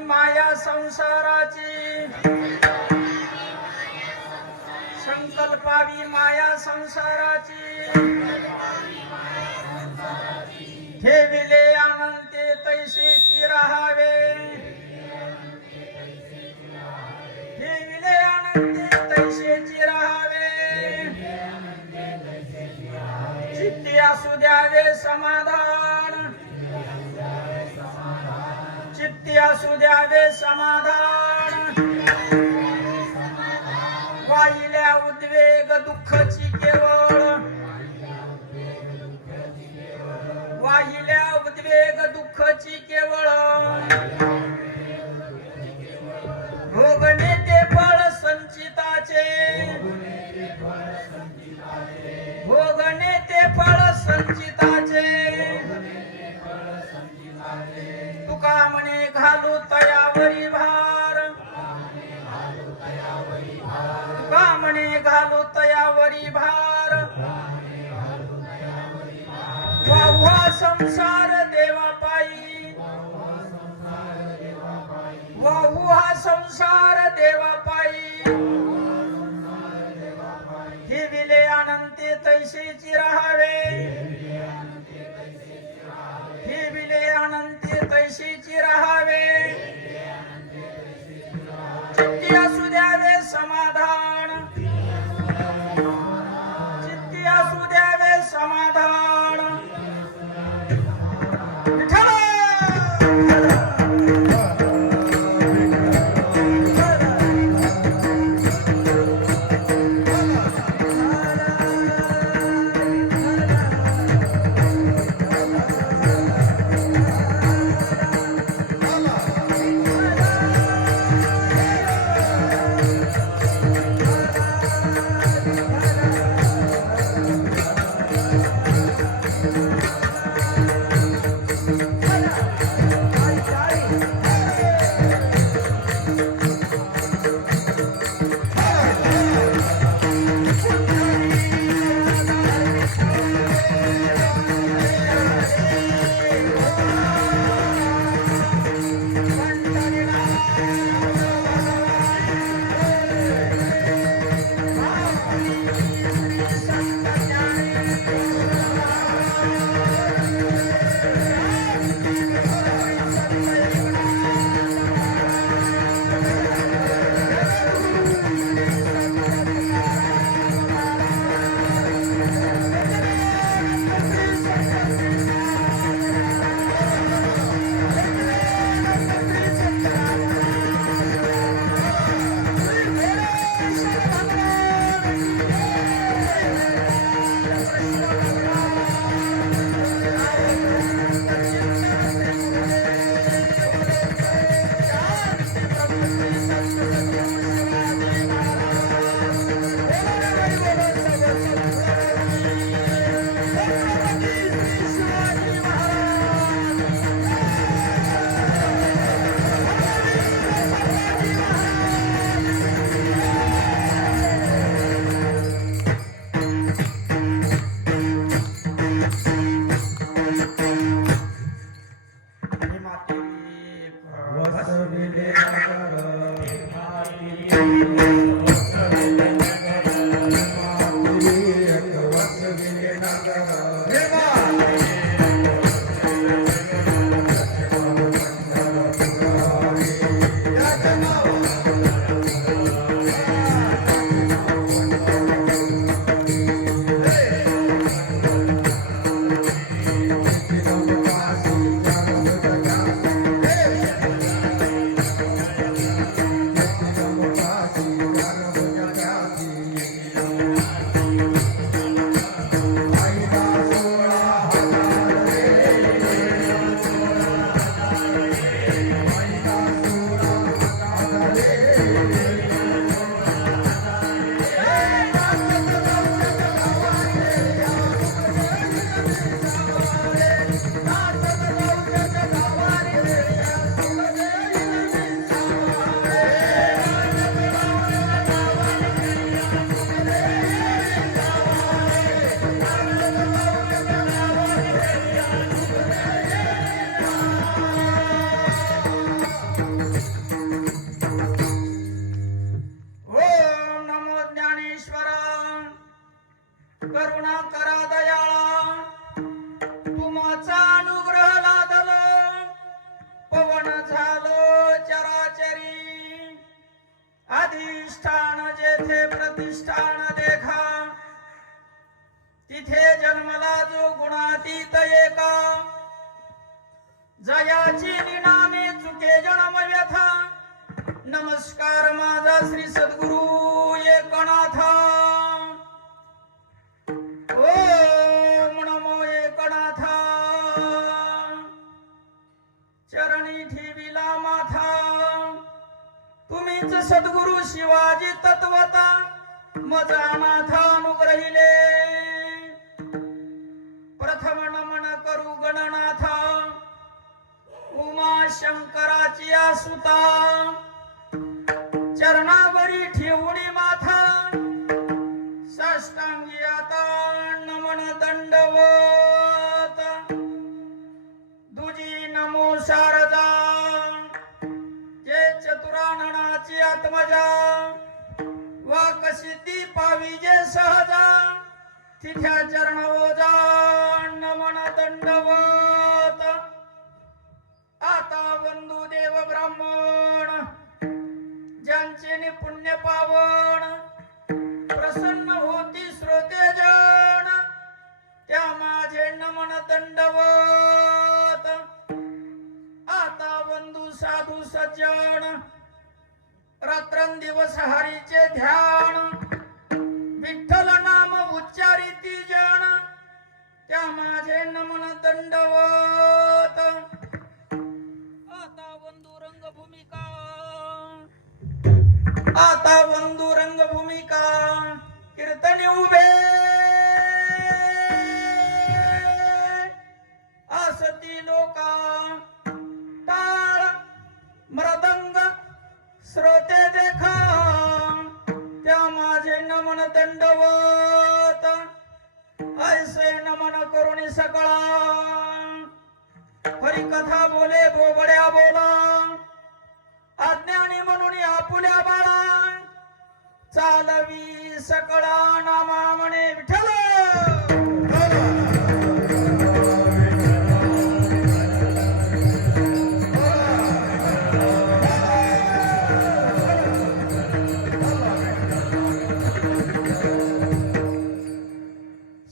माया संसाराची संकल्पावी माया संसाराची ठेविले अनंते तैसेची राहावे ठेविले अनंते तैसेची राहावे चित्ती असू द्यावे समाधान चित्ती असू द्यावे समाधान वाहिल्या उद्वेग दुःखची केवळ वाहिल्या उद्वेग दुःखची केवळ भोगणे ते फळ संचिताचे भोगणे ते फळ संचिताचे तुका म्हणे घालू तयावरी भार तुका म्हणे घालू तयावरी भार वाहुआ संसार देवा पायी वाहू हा संसार देवा पायी ठेविले अनंते तैसेची राहावे ठेविले अनंते तैसेची राहावे चित्ती असू द्यावे समाधान चित्ती असू द्यावे समाधान विठ्ठल करुणा करा दयाळा तुमचा अनुग्रह लादलो पवन झालो चराचरी अधिष्ठान जेथे प्रतिष्ठान देखा तिथे जन्मला जो गुणातीत एका जयाची निनामे चुके जन्म व्यथा नमस्कार माझा श्री सद्गुरु एकनाथा ओम नमो एकनाथा चरणी ठेविला माथा तुम्हीच सद्गुरु शिवाजी तत्वता मजा नाथा अनुग्रहिले प्रथम नमन करू गणनाथा उमा शंकराची आसुता चरणावरी ठेवणी माथा साष्टांगी आता नमन दंडवत दुजी नमो शारदा जे चतुराननाची आत्मजा वा कशी ती पावी जे सहजा तिथ्या चरण ओजा नमन दंडवत आता बंधू देव ब्राह्मण ज्यांचे निपुण्य पावन प्रसन्न होती श्रोते जन त्या माझे नमन दंडवत आता बंधू साधू सज्जन रात्रंदिवस हरीचे ध्यान विठ्ठल नाम उच्चारिती जन त्या माझे नमन दंडवत आता बंधू रंगभूमिका कीर्तने उभे आसती लोका टाळ मृदंग श्रोते देखा त्या माझे नमन दंडवत ऐसे नमन करुणी सकळा हरिकथा बोले बोबड्या बोला अज्ञानी म्हणून आपुल्या बाळा चालवी सकळा नामा म्हणे विठ्ठल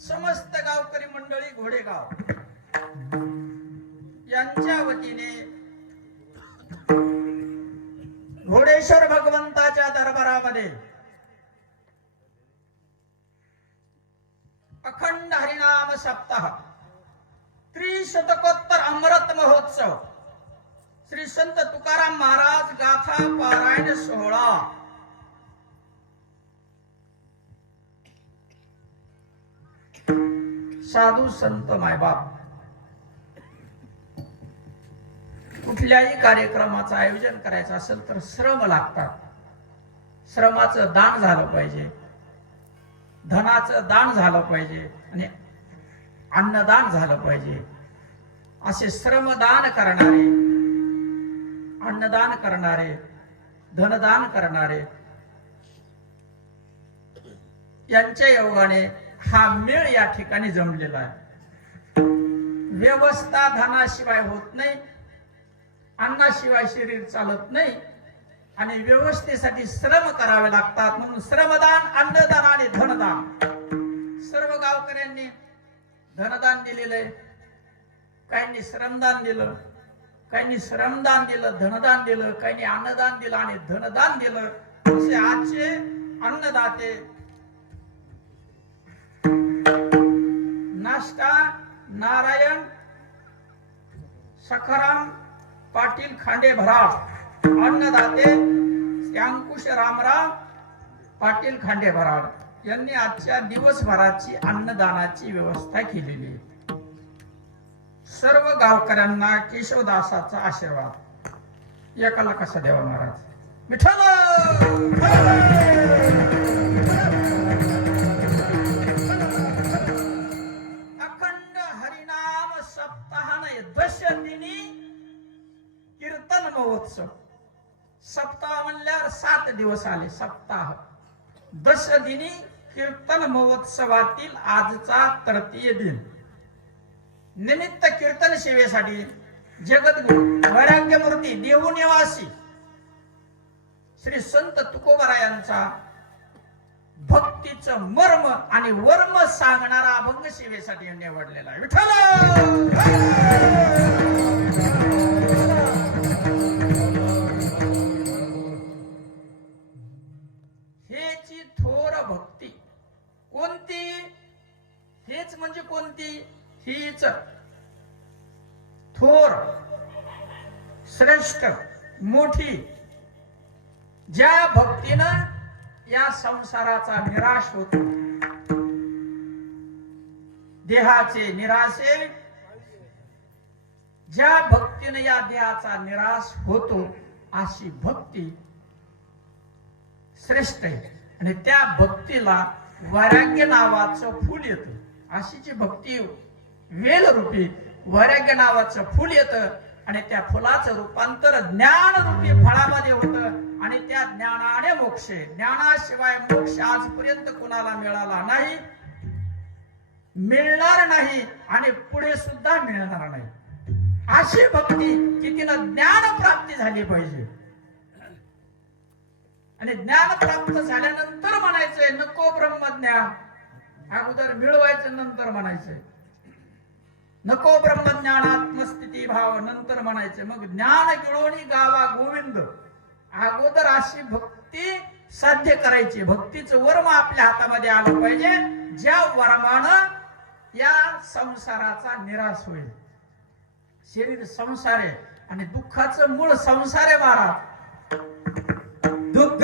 समस्त गावकरी मंडळी घोडेगाव यांच्या वतीने घोडेश्वर भगवंताच्या दरबारामध्ये अखंड हरिनाम सप्ताह त्रिशतकोत्तर अमृत महोत्सव श्री संत तुकाराम महाराज गाथा पारायण सोहळा साधू संत मायबाप कुठल्याही कार्यक्रमाचं आयोजन करायचं असेल तर श्रम लागतात श्रमाचं दान झालं पाहिजे धनाचं दान झालं पाहिजे आणि अन्नदान झालं पाहिजे असे श्रमदान करणारे अन्नदान करणारे धनदान करणारे यांच्या योगाने हा मेळ या ठिकाणी जमलेला आहे व्यवस्था धनाशिवाय होत नाही अन्नाशिवाय शरीर चालत नाही आणि व्यवस्थेसाठी श्रम करावे लागतात म्हणून श्रमदान अन्नदान आणि धनदान सर्व गावकऱ्यांनी धनदान दिलेलं आहे काहींनी श्रमदान दिलं काहींनी श्रमदान दिलं धनदान दिलं काहींनी अन्नदान दिलं आणि धनदान दिलं असे आजचे अन्नदाते नाश्ता नारायण सखाराम पाटील खांडे भराड अन्नदाते अंकुश रामराव पाटील खांडे भराड यांनी आजच्या दिवसभराची अन्नदानाची व्यवस्था केलेली आहे सर्व गावकऱ्यांना केशवदासाचा आशीर्वाद एकाला कसा द्यावा महाराज विठ्ठल अखंड हरिनाम सप्ताहाने दशदिनी कीर्तन महोत्सव सप्ताह म्हणल्यावर 7 दिवस आले सप्ताह दशदिनी कीर्तन महोत्सवातील आजचा तृतीय दिन निमित्त कीर्तन सेवेसाठी जगद्गुरु वैराग्यमूर्ती देहू निवासी श्री संत तुकोबारायांचा भक्तीचं मर्म आणि वर्म सांगणारा अभंग सेवेसाठी निवडलेला आहे. विठ्ठल हेची थोर भक्ती कोणती? हेच म्हणजे कोणती? हीच थोर श्रेष्ठ मोठी ज्या भक्तीनं या संसाराचा निराश होतो, देहाचे निराशे ज्या भक्तीने या देहाचा निराश होतो अशी भक्ती श्रेष्ठ आहे. आणि त्या भक्तीला वैराग्य नावाचं फूल येतं. अशी जी भक्ती वेल रूपी वैराग्य नावाचं फूल येतं आणि त्या फुलाचं रूपांतर ज्ञान रूपी फळामध्ये होतं आणि त्या ज्ञानाने मोक्ष. ज्ञानाशिवाय मोक्ष आजपर्यंत कुणाला मिळाला नाही, मिळणार नाही आणि पुढे सुद्धा मिळणार नाही. अशी भक्ती की तिनं ज्ञान प्राप्ती झाली पाहिजे. आणि ज्ञान प्राप्त झाल्यानंतर म्हणायचंय नको ब्रह्मज्ञान, अगोदर मिळवायचं नंतर म्हणायचंय नको ब्रह्मज्ञान आत्मस्थिती भाव नंतर म्हणायचे. मग ज्ञान गिळोनी गावा गोविंद, अगोदर अशी भक्ती साध्य करायची. भक्तीचं वर्म आपल्या हातामध्ये आलं पाहिजे ज्या वर्मानं या संसाराचा निराश होईल. शरीर संसार आहे आणि दुःखाचं मूळ संसार आहे महाराज. दुःख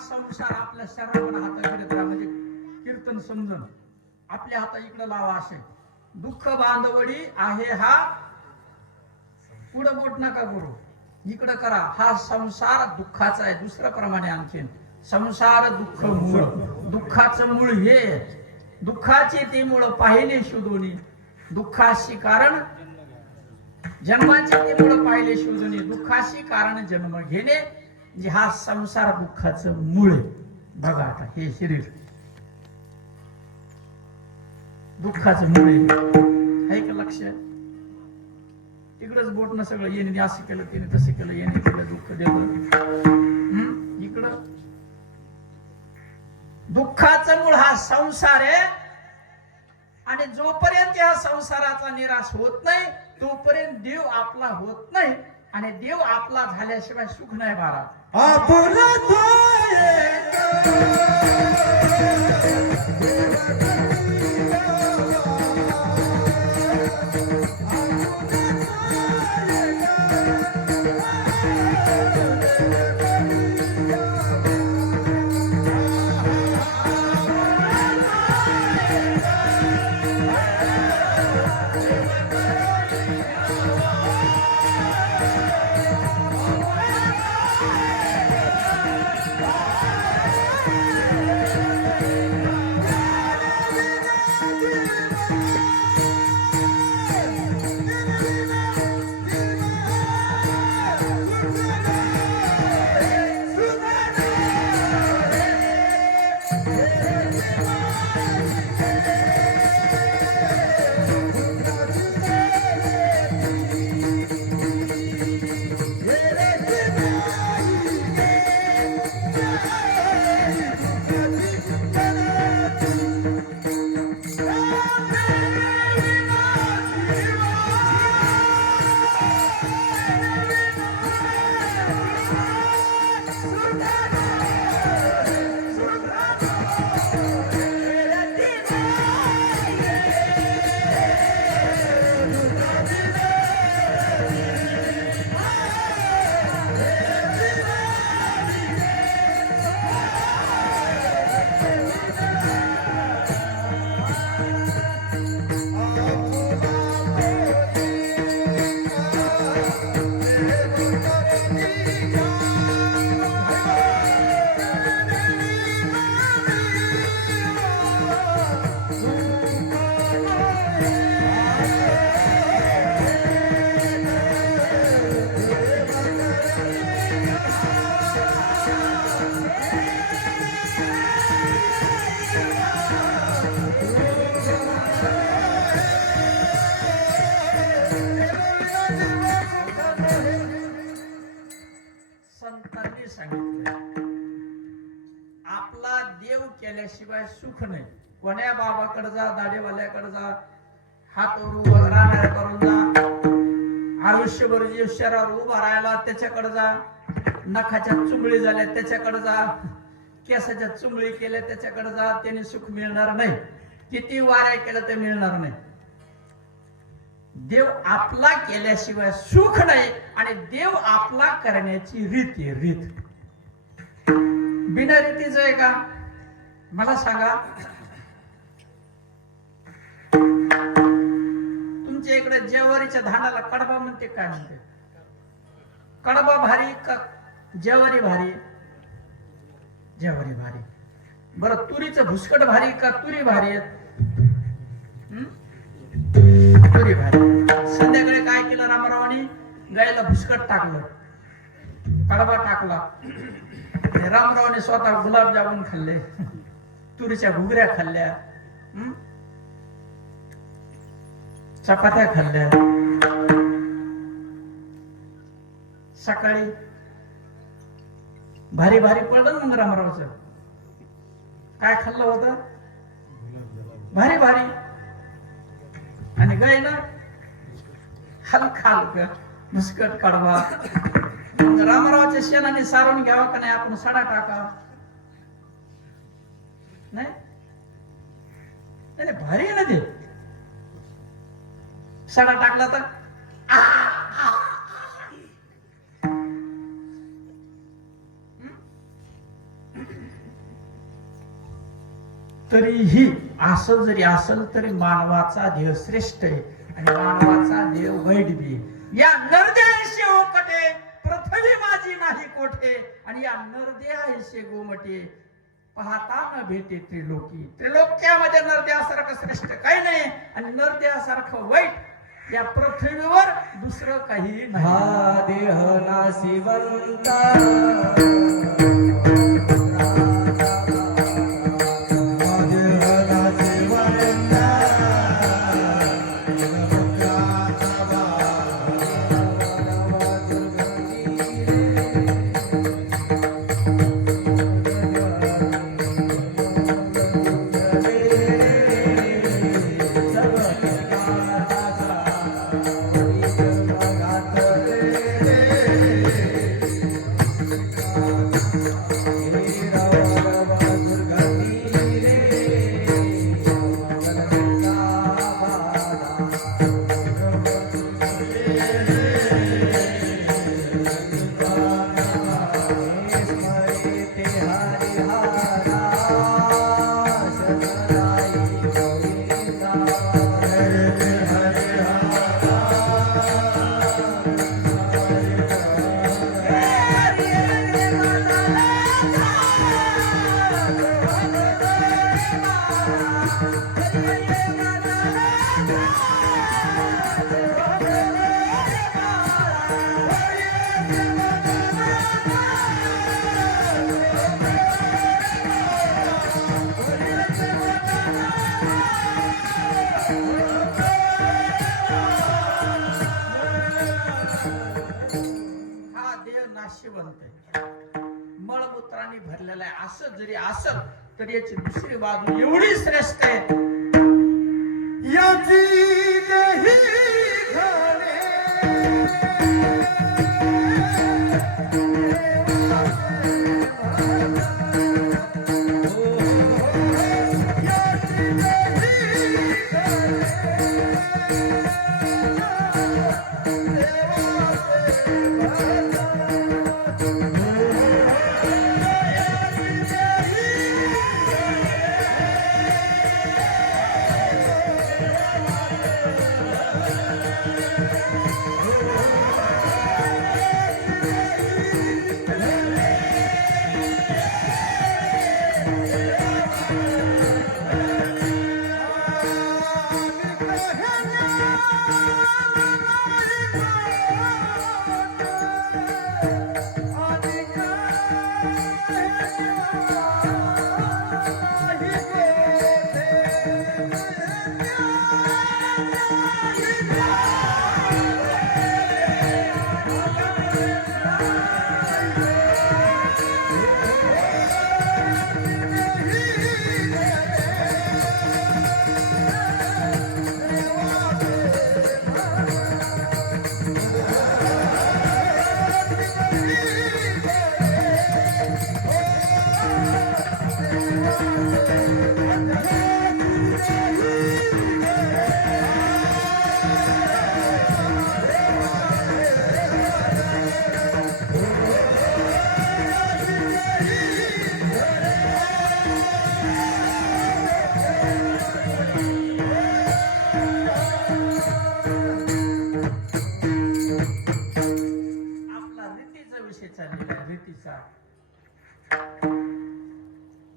संसार आपल्या सर्वांना हाताकडे म्हणजे कीर्तन समजून आपल्या हाता इकडे लावा असे. दुःख बांधवडी आहे हा, पुढं बोट नका करू, इकडं करा. हा संसार दुःखाचा आहे. दुसऱ्या प्रमाणे आणखीन संसार दुःख मूळ, दुःखाचं मूळ हे. दुःखाचे ते मूळ पाहिले शोधोनी, दुःखाशी कारण जन्माचे ते मूळ पाहिले शोधोनी, दुःखाशी कारण जन्म घेणे. म्हणजे हा संसार दुःखाचं मूळ आहे. बघा आता हे शरीर दुःखाचं मूळ आहे का लक्ष? तिकडच बोट न सगळं येणे असं केलं तिने तसं केलं, येणे केलं दुःख देव. इकडं दुःखाचं मूळ हा संसार आहे. आणि जोपर्यंत या संसाराचा निराश होत नाही तोपर्यंत देव आपला होत नाही. आणि देव आपला झाल्याशिवाय सुख नाही महाराज. संतांनी सांगितलं आपला देव केल्याशिवाय सुख नाही. कोण्या बाबाकडे जा, दाढीवाल्याकडे जा, हातवर उभं राहणाऱ्या करून जा, आयुष्यभर शरीरावर उभा राहायला त्याच्याकडे जा, नखाच्या चुंबळी झाल्या त्याच्याकडे जा, केसाच्या चुंबळी केल्या त्याच्याकडे जा, त्याने सुख मिळणार नाही. किती वाऱ्या केलं ते मिळणार नाही. देव आपला केल्याशिवाय सुख नाही आणि देव आपला करण्याची रीत आहे. रीत बिना रीतीच आहे का मला सांगा. तुमच्या इकडे जेवारीच्या धानाला कडबा म्हणते, काय म्हणते? कडबा भारी का जेवारी भारी? जेवारी भारी. बरं, तुरीचं भुसकट भारी का तुरी भारी आहेत? तुरी भारी. संध्याकाळी काय केलं रामरावांनी? गायला भुसकट टाकलं, कडबा टाकला. रामरावांनी स्वतः गुलाबजामुन खाल्ले, तुरीच्या घुगऱ्या खाल्ल्या, चपात्या खाल्ल्या. सकाळी भारी भारी पडलं मग रामरावचं. काय खाल्लं होतं? भारी भारी. आणि गायनं हलका हलका भुसकट कडबा. रामरावच्या शेणाने सारून घ्यावा का नाही? आपण सडा टाकावा नाही? भारी आहे ना ते. सडा टाकला तर तरीही असं जरी असल तरी मानवाचा देह श्रेष्ठ आहे आणि मानवाचा देव वाईट बी. या नरदेशी ओकटे पृथ्वी माझी नाही कोठे, आणि या नरदेशी गोमटे पाहता न भेटे त्रिलोकी. त्रिलोक्यामध्ये नरदेहासारखं श्रेष्ठ काही नाही आणि नरदेहासारखं वाईट या पृथ्वीवर दुसरं काही नाही. हा देह नाशिवंता मळमूत्राने भरलेला आहे. असं जरी असल तरी याची दुसरी बाजू एवढी श्रेष्ठ आहे.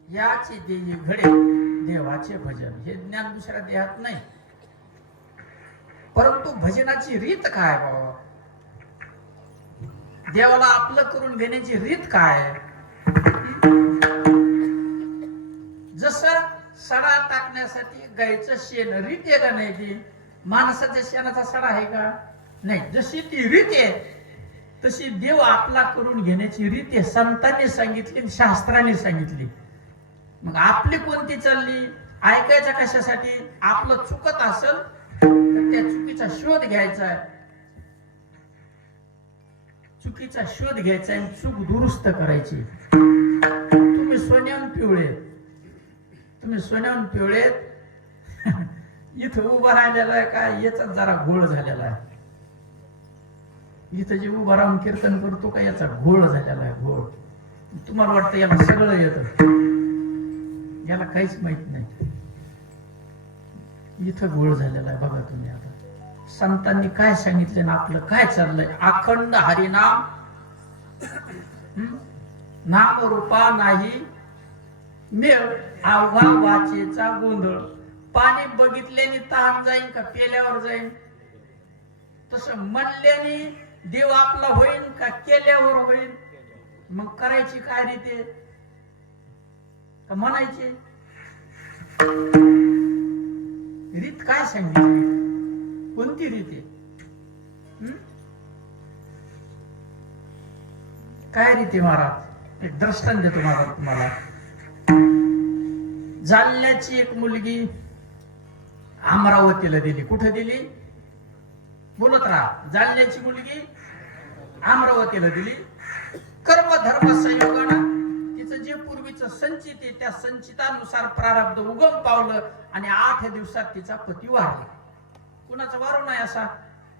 याची देही घडे देवाचे भजन. हे ज्ञान दुसऱ्या देहात नाही. परंतु भजनाची रीत काय बाबा? देवाला आपलं करून घेण्याची रीत काय? जसं सडा टाकण्यासाठी गायचं शेण रीत आहे का नाही? ती माणसाच्या शेणाचा सडा आहे का? नाही. जशी ती रीत आहे तशी देव आपला करून घेण्याची रीत आहे. संतांनी सांगितली, शास्त्राने सांगितली. मग आपली कोणती चालली? ऐकायचं कशासाठी? आपलं चुकत असेल तर त्या चुकीचा शोध घ्यायचा आहे. चुकीचा शोध घ्यायचा आहे, चूक दुरुस्त करायची. तुम्ही सोन्याहून पिवळे, तुम्ही सोन्याहून पिवळे इथं उभा राहिलेला आहे का? याचा जरा घोळ झालेला आहे. इथं जे उभा राहून कीर्तन करतो का याचा घोळ झालेला आहे. घोळ. तुम्हाला वाटतं याला सगळं येतं, याला काहीच माहित नाही. इथं घोळ झालेला आहे. बघा तुम्ही आता संतांनी काय सांगितले ना आपलं काय चाललंय? अखंड हरिनाम, नाम रूपा नाही मेळ, आव्हा वाचेचा गोंधळ. पाणी बघितल्याने ताण जाईन का पेल्यावर जाईन? तसं म्हणल्याने देव आपला होईल का केल्यावर होईल? मग करायची काय रीते का म्हणायची रीत काय सांगितली? कोणती रीते? काय रीते महाराज? एक दृष्टांत देतो महाराज तुम्हाला. जालन्याची एक मुलगी अमरावतीला दिली. कुठे दिली? बोलत राहा. जालन्याची मुलगी अमरावतीला दिली. कर्म धर्म संयोगानं तिचं जे पूर्वीचं संचित आहे त्या संचितानुसार प्रारब्ध उगम पावलं आणि 8 दिवसात तिचा पती वारला. कुणाचं वारू नाही असा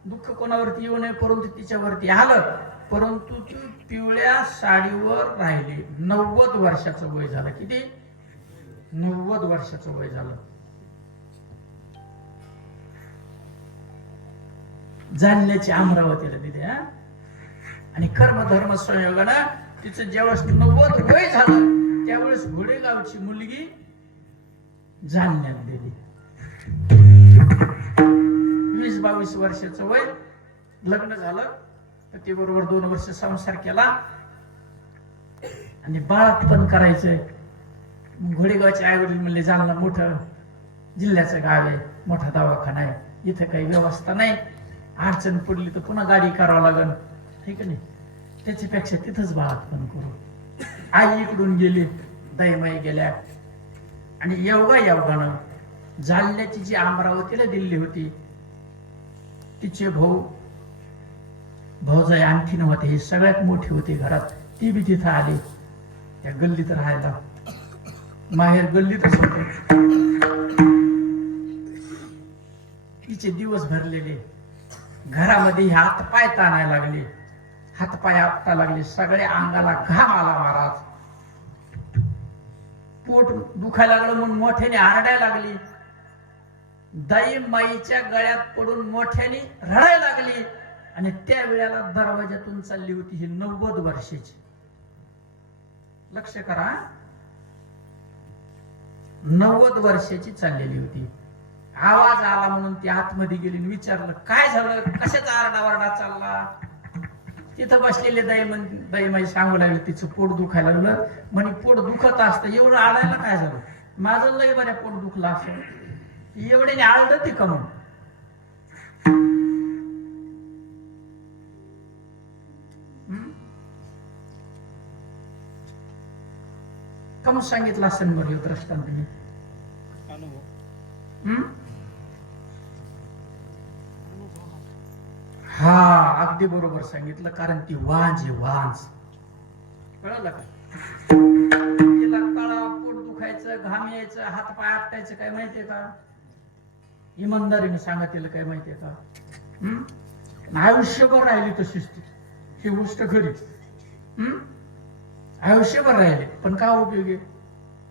दुःख कोणावरती येऊ नये, परंतु तिच्यावरती आलं. परंतु ती पिवळ्या साडीवर राहिली. 90 वर्षाचं वय झालं. किती? 90 वर्षाचं वय झालं. जालन्याची अमरावतीला दिली. आणि कर्म धर्म संयोगानं तिचं ज्यावेळेस 90 वय झालं त्यावेळेस घोडेगावची मुलगी जालन्यात दिली. 20-22 वर्षाचं वय. लग्न झालं. पती बरोबर 2 वर्ष संसार केला आणि बाळात पण करायचंय. घोडेगावचे आई वडील म्हणले जालना मोठं जिल्ह्याचं गाव आहे, मोठा दवाखाना आहे, इथं काही व्यवस्था नाही, अडचण पडली तर पुन्हा गाडी करावं लागल, ठीक आहे नाही, त्याच्यापेक्षा तिथंच बाळात पण करू. आई इकडून गेली, दैमाई गेल्या आणि योगानं जालन्याची जी अमरावतीला दिल्ली होती तिचे भाऊजाई आणखीन होते. हे सगळ्यात मोठी होती घरात. ती बी तिथं आली त्या गल्लीत राहायला. माहेर गल्लीतच होते. तिचे दिवस भरलेले. घरामध्ये हात पाय ताणायला लागले, हात पाय आपटा लागले, सगळ्या अंगाला घाम आला महाराज. पोट दुखायला लागलं म्हणून मोठ्याने आरडायला लागली. दाई माईच्या गळ्यात पडून मोठ्याने रडायला लागली. आणि त्या वेळेला दरवाजातून चालली होती ही 90 वर्षाची. लक्ष करा, 90 वर्षाची चाललेली होती. आवाज आला म्हणून ती आतमध्ये गेली आणि विचारलं काय झालं, कशाचा आरडावारडा चालला. तिथं बसलेले दाईमाई सांगू लागले तिचं पोट दुखायला लागलं. म्हणे पोट दुखत असतं एवढं आळायला काय झालं, माझं लय बऱ्या पोट दुखलं असं, एवढ्याने आळलं ती कमून. कम सांगितलं असं बरं दृष्टांत मी. हा अगदी बरोबर सांगितलं. कारण ती वांज आहे, वांज. कळलं का? तिला कळा पोट दुखायचं, घाम यायचं, हात पाय आपटायचं काय माहितीये का? इमानदारीने सांगा तिला काय माहितीये का? आयुष्यभर राहिली तशीच ती. ही गोष्ट खरी. आयुष्यभर राहिले पण का उपयोगी?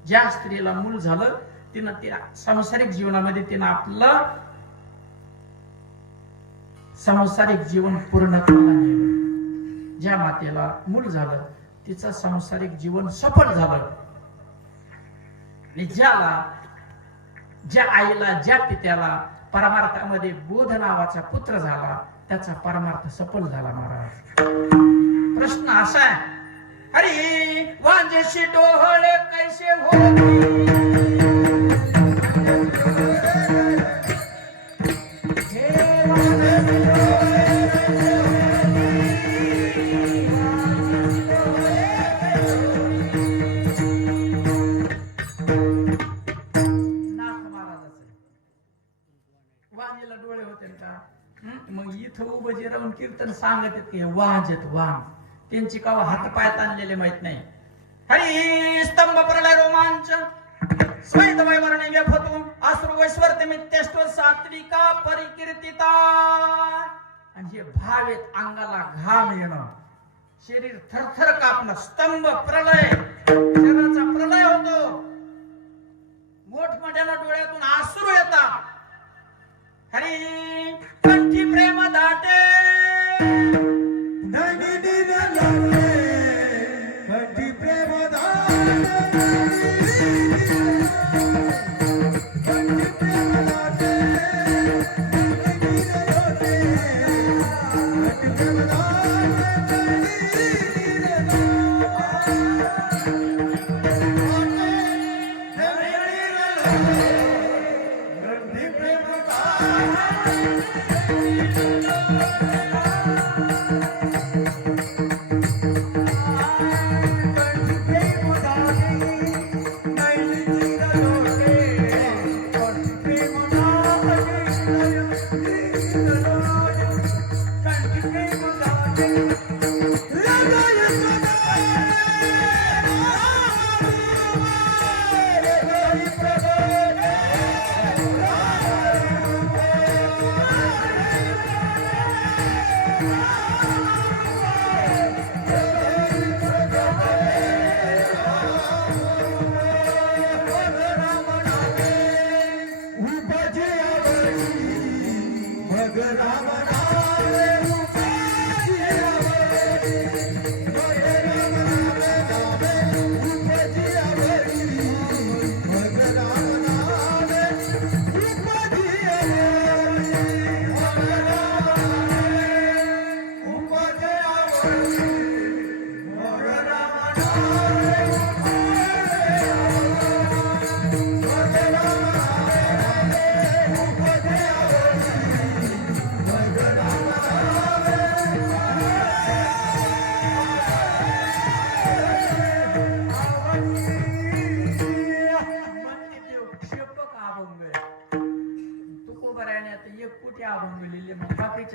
ज्या स्त्रीला मूल झालं तिनं तिला सांसारिक जीवनामध्ये तिनं आपलं सांसारिक जीवन पूर्णत्वाला नेलं. ज्या मातेला मूल झालं तिचं सांसारिक जीवन सफल झालं. आणि ज्या आईला, ज्या पित्याला परमार्थामध्ये बोध नावाचा पुत्र झाला, त्याचा परमार्थ सफल झाला. महाराज, प्रश्न असा आहे, अरे वांजेशी डोहळे कैसे होती, डोळे होते का? मग इथं उभं जे राहून कीर्तन सांगत की वांजत वांग, त्यांची कावा हात पायात आणलेले माहित नाही. हरी स्तंभ प्रलय रोमांच स्वैत वैमरणे व्यफतून अश्रु वैश्वर्त मित्यष्ट सात्विका परिकीर्तिता. आणि हे भावेत अंगाला घाम येणं, शरीर थरथर कापणं, स्तंभ प्रलय, शरीराचा प्रलय होतो, मोठमोठ्याला डोळ्यातून अश्रू येतात. हरी कंठी प्रेम दाटे, कंठी प्रेम दाटे, कंठी प्रेम दाटे,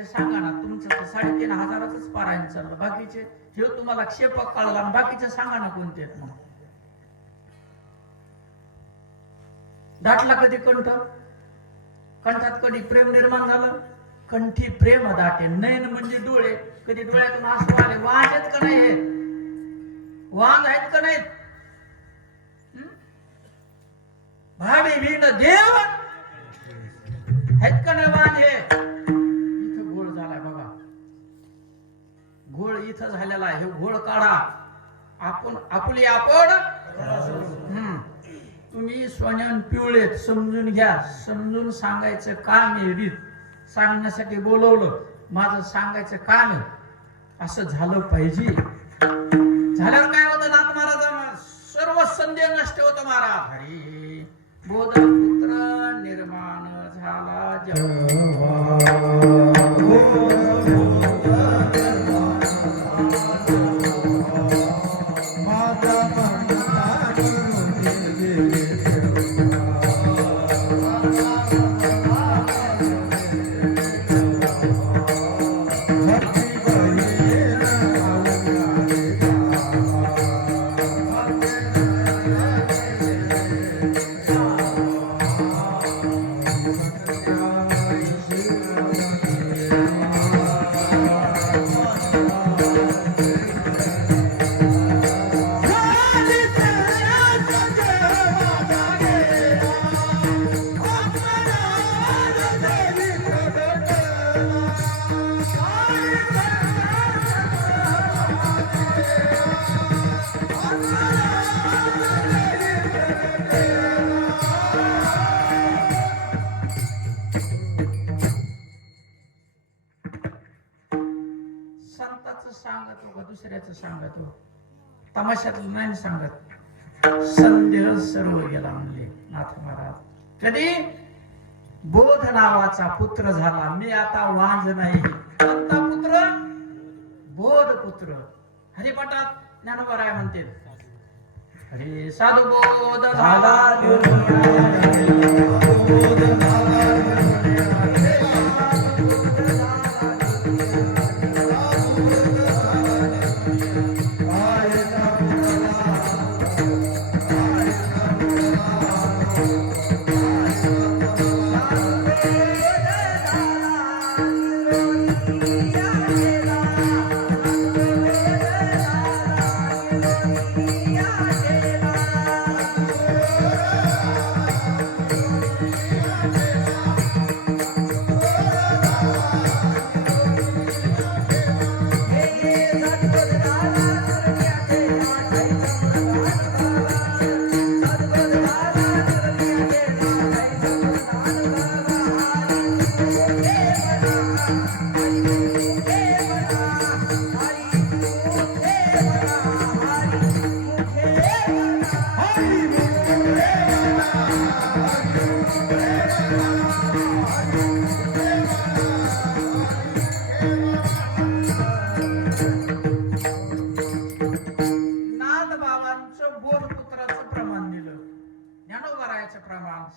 सांगा ना. तुमचं तर 3,500च पारायण चाललं, बाकीचे हे तुम्हाला क्षेपक कळला, बाकीचे सांगा ना कोणते आहेत. मग दाटला कधी कंठ, कंठात कधी प्रेम निर्माण झालं, कंठी प्रेम दाटे. नयन म्हणजे डोळे, कधी डोळ्यातून आसू आले, वांग आहेत का नाही, हे वांग आहेत का नाहीत, भावी विण देव आहेत का नाही वांग हे. घोळ इथं झालेला आहे, हे घोळ काढा. आपली आपण तुम्ही सोन्यान पिवळेत, समजून घ्या. समजून सांगायचं काम आहे, रीत सांगण्यासाठी बोलवलं, माझं सांगायचं काम आहे, असं झालं पाहिजे. झाल्यावर काय होतं, नाथ महाराज सर्व संदेह नष्ट होतो. महाराज हरी बोध पुत्र निर्माण झाला जेव्हा, सांगतो का दुसऱ्याचं सांगतो, तमाशातलं नाही सांगत. संदेह सर्व गेला म्हणले नाथ महाराज. कधी बोध नावाचा पुत्र झाला. मी आता वांज नाही. कोणता पुत्र? बोध पुत्र. हरिपाठात ज्ञानोबराय म्हणते, अरे साधू बोध झाला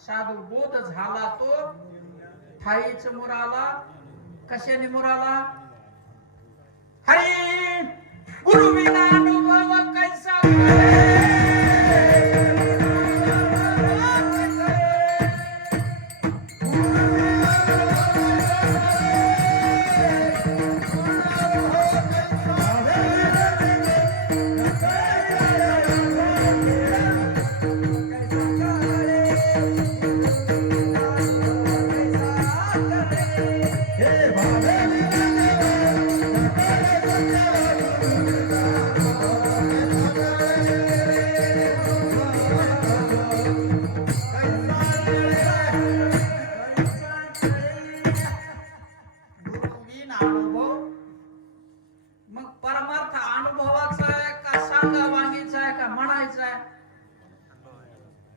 साधू बोध झाला तो ठाईच मुराला. कशाने मुराला? हरी गुरु विना अनुभव कैसा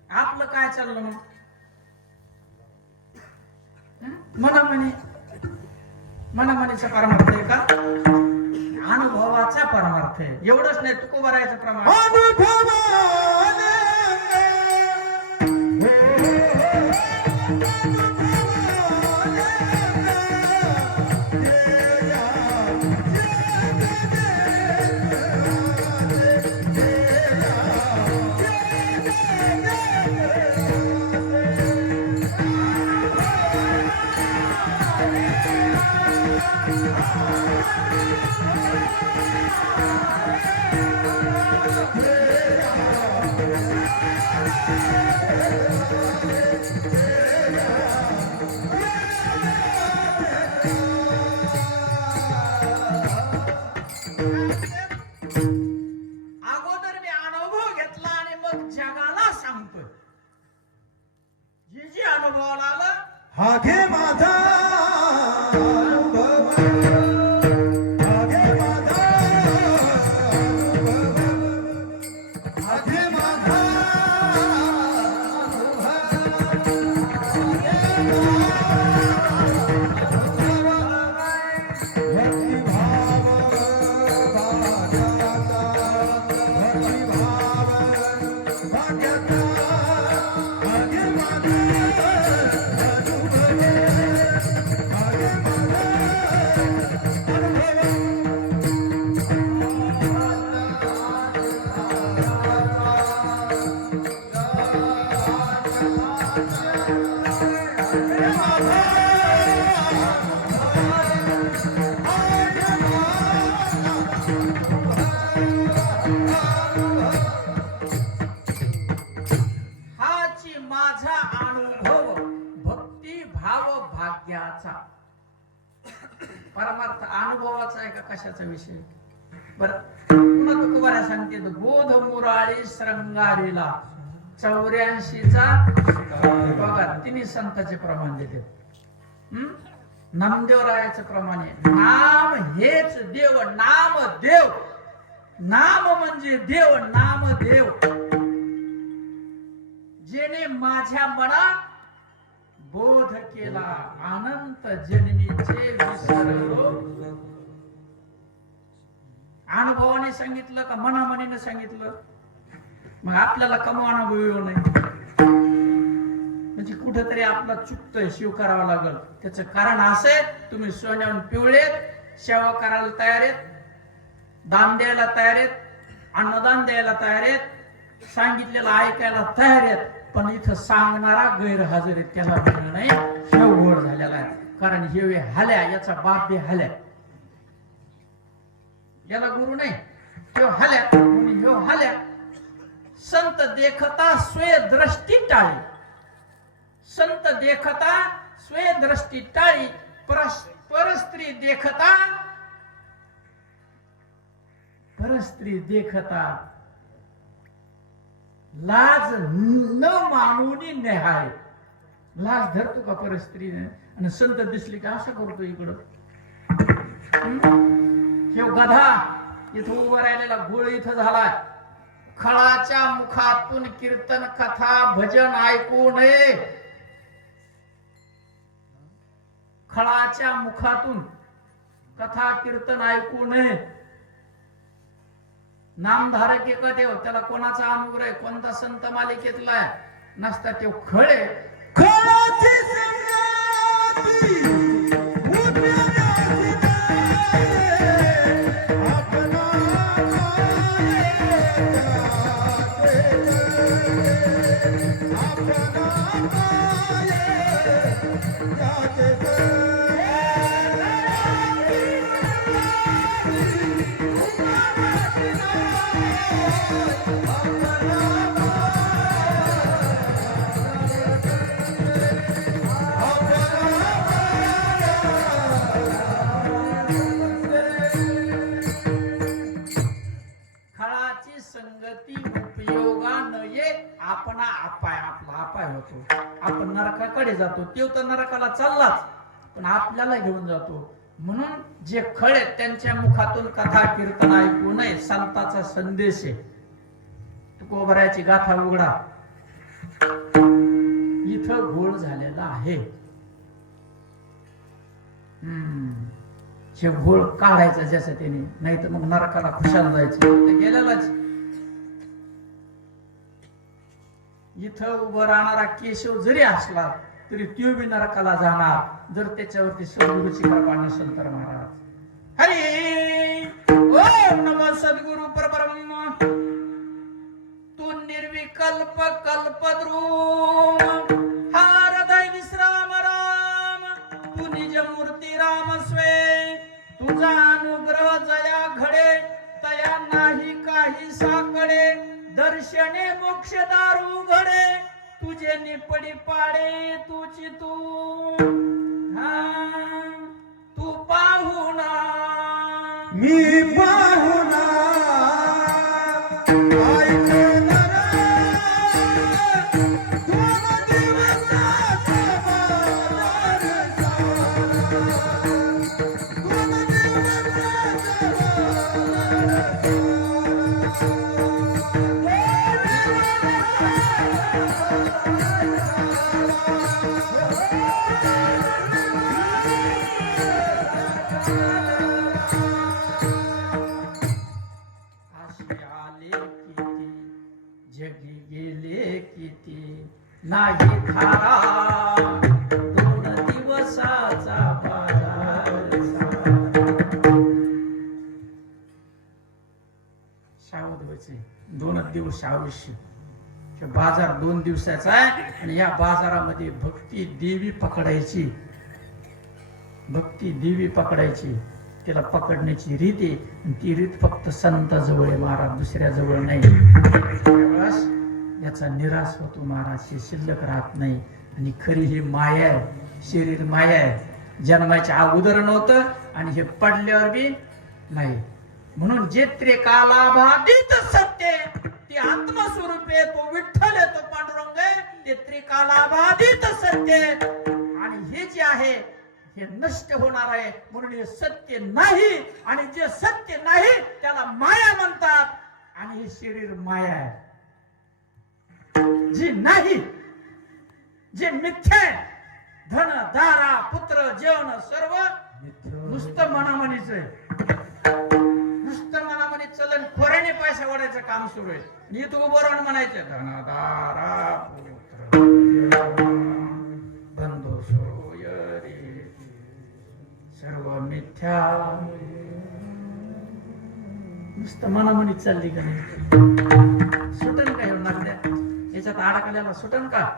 आपलं काय चाललं मग? मनामनीचा परमार्थ आहे का? अनुभवाचा परमार्थ आहे. एवढंच नाही, तुकोबारायचं प्रमाण अगोदर मी अनुभव घेतला आणि मग जगाला सांगतोय. जे अनुभवाला आलं हा घे माझा अनुभव, हा घे माझा अनुभव, हा घे माझा हाची माझा अनुभव भक्ती भाव भाग्याचा. परमार्थ अनुभवाचा आहे का कशाचा विषय? बरं पुन्हा तुकोबारा सांगते, बोध मुराळी श्रंगारीला 84चा बघा, तिन्ही संतांचे प्रमाण देते. नामदेवरायाचं प्रमाणे नाम हेच देव, नाम देव, नाम म्हणजे देव, नाम देव. जेने माझ्या मनात बोध केला अनंत जन्मीचे विसरलो. अनुभवाने सांगितलं का मनामनीने सांगितलं? मग आपल्याला कमवा अनुभव येऊ नये म्हणजे कुठेतरी आपला चुकतोय, शिव करावा लागल. त्याचं कारण असं आहे, तुम्ही सोन्याहून पिवळेत, सेवा करायला तयार आहेत, दान द्यायला तयार आहेत, अन्नदान द्यायला तयार आहेत, सांगितलेलं ऐकायला तयार आहेत, पण इथं सांगणारा गैरहजर आहे, त्याला वेळ नाही. शेव घोड झालेला आहे. कारण हे हाल्या, याचा बाप बी हाल्या, याला गुरु नाही, ह्यो हाल्या म्हणून ह्यो हाल्या. संत देखता स्वे दृष्टी टाळी, संत देखता स्वे दृष्टी टाळी, परस्त्री देखता, परस्त्री देखता लाज न मानूनी नेहाळे. लाज धरतो का परस्त्रीने? आणि संत दिसली का असं करतो इकडं. हे गधा इथं उभा राहिलेला गोळ इथं झालाय. खळाच्या मुखातून कीर्तन कथा भजन ऐकू नये. खळाच्या मुखातून कथा कीर्तन ऐकू नये. नामधारक एक देव, त्याला कोणाचा अनुग्रह, कोणता संत मालिकेतला नसता तो खळे. खळाची संगती उपयोगा नये. आपणा अपाय, आपला अपाय होतो. आपण नरकाकडे जातो, तो तर नरकाला चाललाच, पण आपल्याला घेऊन जातो. म्हणून जे खळे त्यांच्या मुखातून कथा कीर्तन ऐकू नये. संताचा संदेश आहे. तुकोबरायाची गाथा उघडा, इथं घोळ झालेला आहे. हे घोळ काढायचा जसं त्याने, नाही तर मग नरकाला खुशाल जायचं. ते गेलेलाच. इथं उभं राहणारा केशव जरी असला तरी त्यो बी नरकाला जाणार, जर त्याच्यावरती सद्गुरूची कृपा नसेल तर. महाराज हरी ओम नमः सद्गुरु परब्रह्म. तू निर्विकल्प कल्पद्रुम, हा हृदय विश्राम राम. तू निज मूर्ती राम स्वे, तुझा अनुग्रह जया घडे, तया नाही काही साकडे. दर्शने मोक्ष दारू घडे, तुझे निपडी पाडे तुझी तू. तू पाहुणा मी पाहुणा जगी गेले किती नाही खारा. 2 दिवसाचा बाजार सावध व्हायचे. 2 दिवस आयुष्य. बाजार 2 दिवसाचा आहे आणि या बाजारामध्ये भक्ती देवी पकडायची. भक्ती देवी पकडायची. तिला पकडण्याची रीत आहे, आणि ती रीत फक्त संताजवळ आहे महाराज, दुसऱ्या जवळ नाही. याचा निराश होतो महाराज, हे शिल्लक राहत नाही. आणि खरी ही माया आहे, शरीर माया आहे. जन्माच्या अगोदर नव्हतं आणि हे पडल्यावर बी नाही. म्हणून जे त्रिकालाबाधित सत्य, ते आत्मस्वरूपे, तो विठ्ठल आहे, तो पांडुरंग आहे, ते त्रिकालाबाधित सत्य. आणि हे जे आहे, हे नष्ट होणार आहे, म्हणून हे सत्य नाही. आणि जे सत्य नाही त्याला माया म्हणतात. आणि हे शरीर माया आहे, जी नाही, जे मिथ्या आहे. धन दारा पुत्र जेवण सर्व नुसतं मनामनीच आहे. नुसतं मनामनी चलन खोऱ्याने पैसा वाढायचं काम सुरू आहे. मी तू बरोबर म्हणायचं धन दारा पुत्र बंधू सोय रे सर्व मिथ्या. नुसतं मनामनी चालली का नाही? सुटन का येऊन लागल्या याच्यात अडकल्याला सुटन का?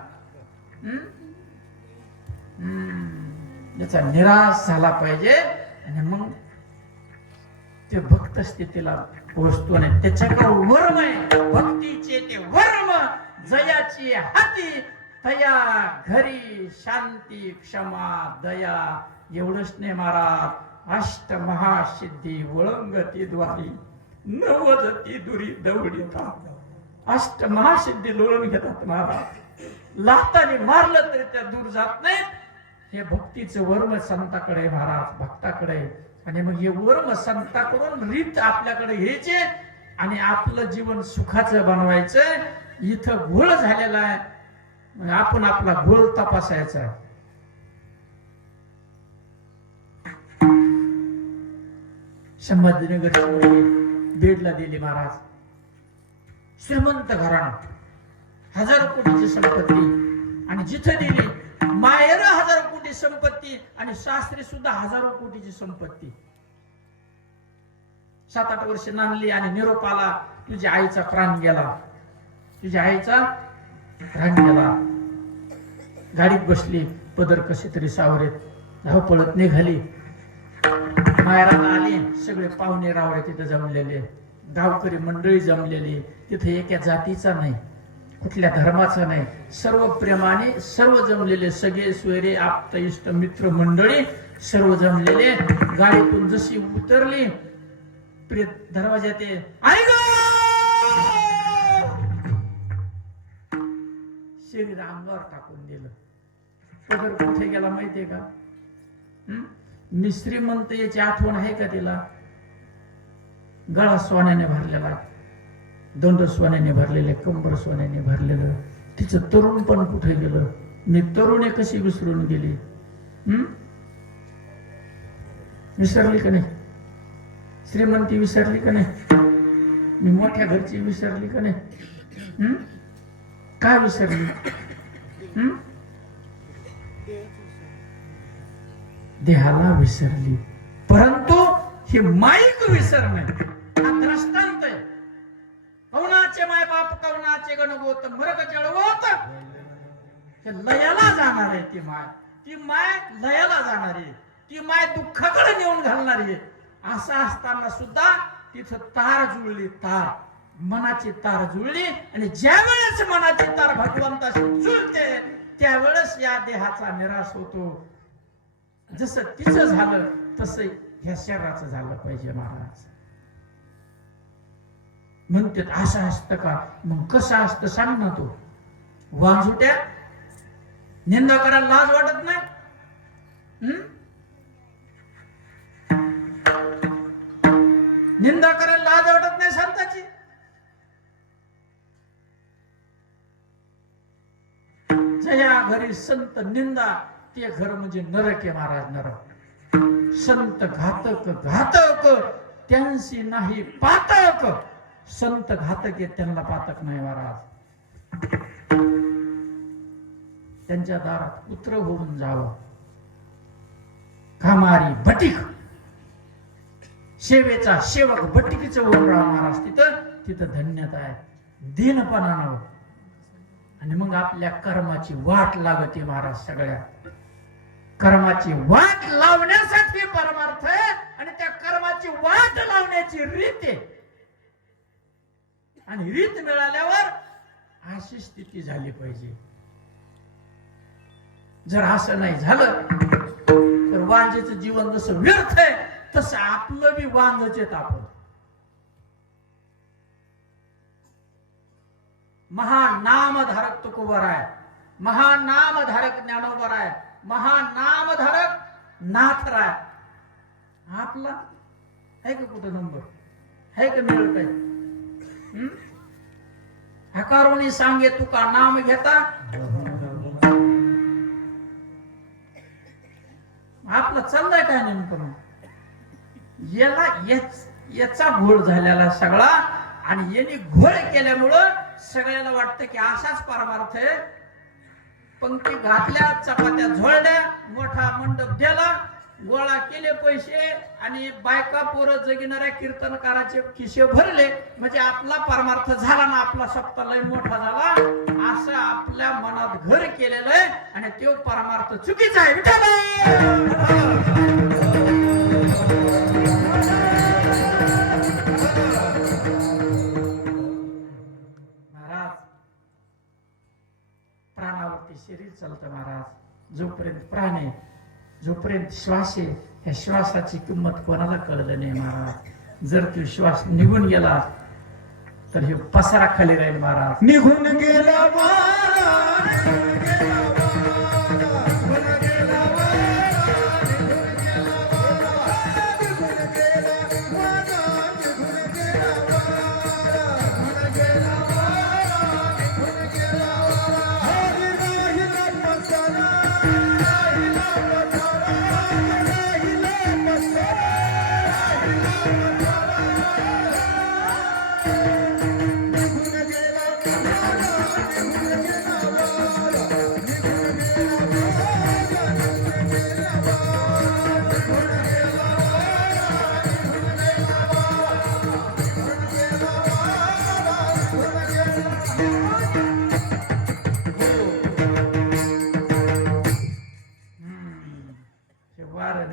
याचा निराश झाला पाहिजे आणि मग ते भक्त स्थितीला पोहोचतो. आणि त्याच्याकडे वर्म आहे, भक्तीचे ते वर्म. जयाची हाती तया घरी शांती क्षमा दया. एवढंच नाही महाराज, अष्ट महासिद्धी वळंगती द्वारी नवदती दुरी दौडिता. अष्ट महासिद्धी लोळून घेतात महाराज. लाताने मारलं तरी त्या दूर जात नाहीत. हे भक्तीचं वर्म संताकडे महाराज, भक्ताकडे. आणि मग हे वर्म संताकडून रीत आपल्याकडे घ्यायचे आणि आपलं जीवन सुखाचं बनवायचं. इथं घोळ झालेला आहे, मग आपण आपला घोळ तपासायचा. संभाजीनगरची मुलगी बीडला दिली महाराज. श्रीमंत घराणं, हजारो कोटीची संपत्ती. आणि जिथं दिली मायर हजारो कोटी संपत्ती आणि सासरी सुद्धा हजारो कोटीची संपत्ती. 7-8 वर्ष नांदली आणि निरोप आला, तुझ्या आईचा प्राण गेला, तुझ्या आईचा प्राण गेला. गाडीत बसली, पदर कसे तरी सावरेत धावपळत निघाली. माहेरात आली, सगळे पाहुणे रावळे तिथे जमलेले, गावकरी मंडळी जमलेली. तिथे एका जातीचा नाही, कुठल्या धर्माचा नाही, सर्व प्रेमाने सर्व जमलेले, सगळे सोयरे आप्त इष्ट मित्र मंडळी सर्व जमलेले. गाडीतून जशी उतरली दरवाज्यात शरीर अंगावर टाकून दिलं. पदर कुठे गेला माहितीये का? मी श्रीमंत याची आठवण आहे का तिला? गळा सोन्याने भरलेला, दंड सोन्याने भरलेले, कंबर सोन्याने भरलेलं. तिचं तरुण पण कुठे गेलं? मी तरुणे कशी विसरून गेली? विसरली का नाही? श्रीमंती विसरली का नाही? मी मोठ्या घरची विसरली का नाही? काय विसरली? देहाला विसरली, परंतु हे माईक विसरणे हा दृष्टांत आहे. कवनाचे माय बाप कवनाचे गणगोत मरग जळवत. हे लयाला जाणार आहे. ती माय लयाला जाणार आहे. ती माय दुःखाकडे नेऊन घालणारी आहे. असं असताना सुद्धा तिथं तार जुळली, तार मनाची तार जुळली. आणि ज्या वेळेस मनाची तार भगवंताशी जुळते त्यावेळेस या देहाचा निराश होतो. जसं तिचं झालं तसं ह्या शरीराचं झालं पाहिजे महाराज. म्हणते असं असतं का? मग कसं असतं सांग ना तू. वांझुट्या निंदा करायला लाज वाटत नाही? निंदा करायला लाज वाटत नाही संताची? जया घरी संत निंदा ते घर म्हणजे नरक आहे महाराज, नरक. संत घातक घातक त्यांची नाही पातक. संत घातक आहे, त्यांना पातक नाही महाराज. त्यांच्या दारात पुत्र होऊन जावं. कामारी भटीक, सेवेचा सेवक भटीकीचं होऊन राहा महाराज. तिथं धन्यता आहे. दीनपणानं. आणि मग आपल्या कर्माची वाट लागते महाराज. सगळ्या कर्माची वाट लावण्यासाठी परमार्थ आहे आणि त्या कर्माची वाट लावण्याची रीत आहे. आणि रीत मिळाल्यावर अशी स्थिती झाली पाहिजे. जर असं नाही झालं तर वांजेचं जीवन जसं व्यर्थ आहे तसं आपलं बी वांजच आहेत आपण. महानामधारक तुकोबर आहे, महानामधारक ज्ञानोबर आहे, महानामधारक नाथराय आपला आहे का कुठं नंबर आहे का मिळत काय हकारुणी सांगे तुका नाम घेता आपला चाललाय काय नेमकं याला याचा घोळ झालेला सगळा आणि यांनी घोळ केल्यामुळं सगळ्याला वाटतं की असाच परमार्थ आहे पंक्ती घातल्या चपात्या झोळल्या मोठा मंडप दिला गोळा केले पैसे आणि बायका पोरं जगिणाऱ्या कीर्तनकाराचे खिशे भरले म्हणजे आपला परमार्थ झाला ना आपला सप्ताह लय मोठा झाला असं आपल्या मनात घर केलेलं आहे आणि तो परमार्थ चुकीचा आहे विठ्ठल महाराज प्राणावरती शरीर चालतं महाराज जोपर्यंत प्राण आहे जोपर्यंत श्वास आहे ह्या श्वासाची किंमत कोणाला कळलं नाही महाराज जर तो श्वास निघून गेला तर हे पसारा खाली राहील महाराज निघून गेला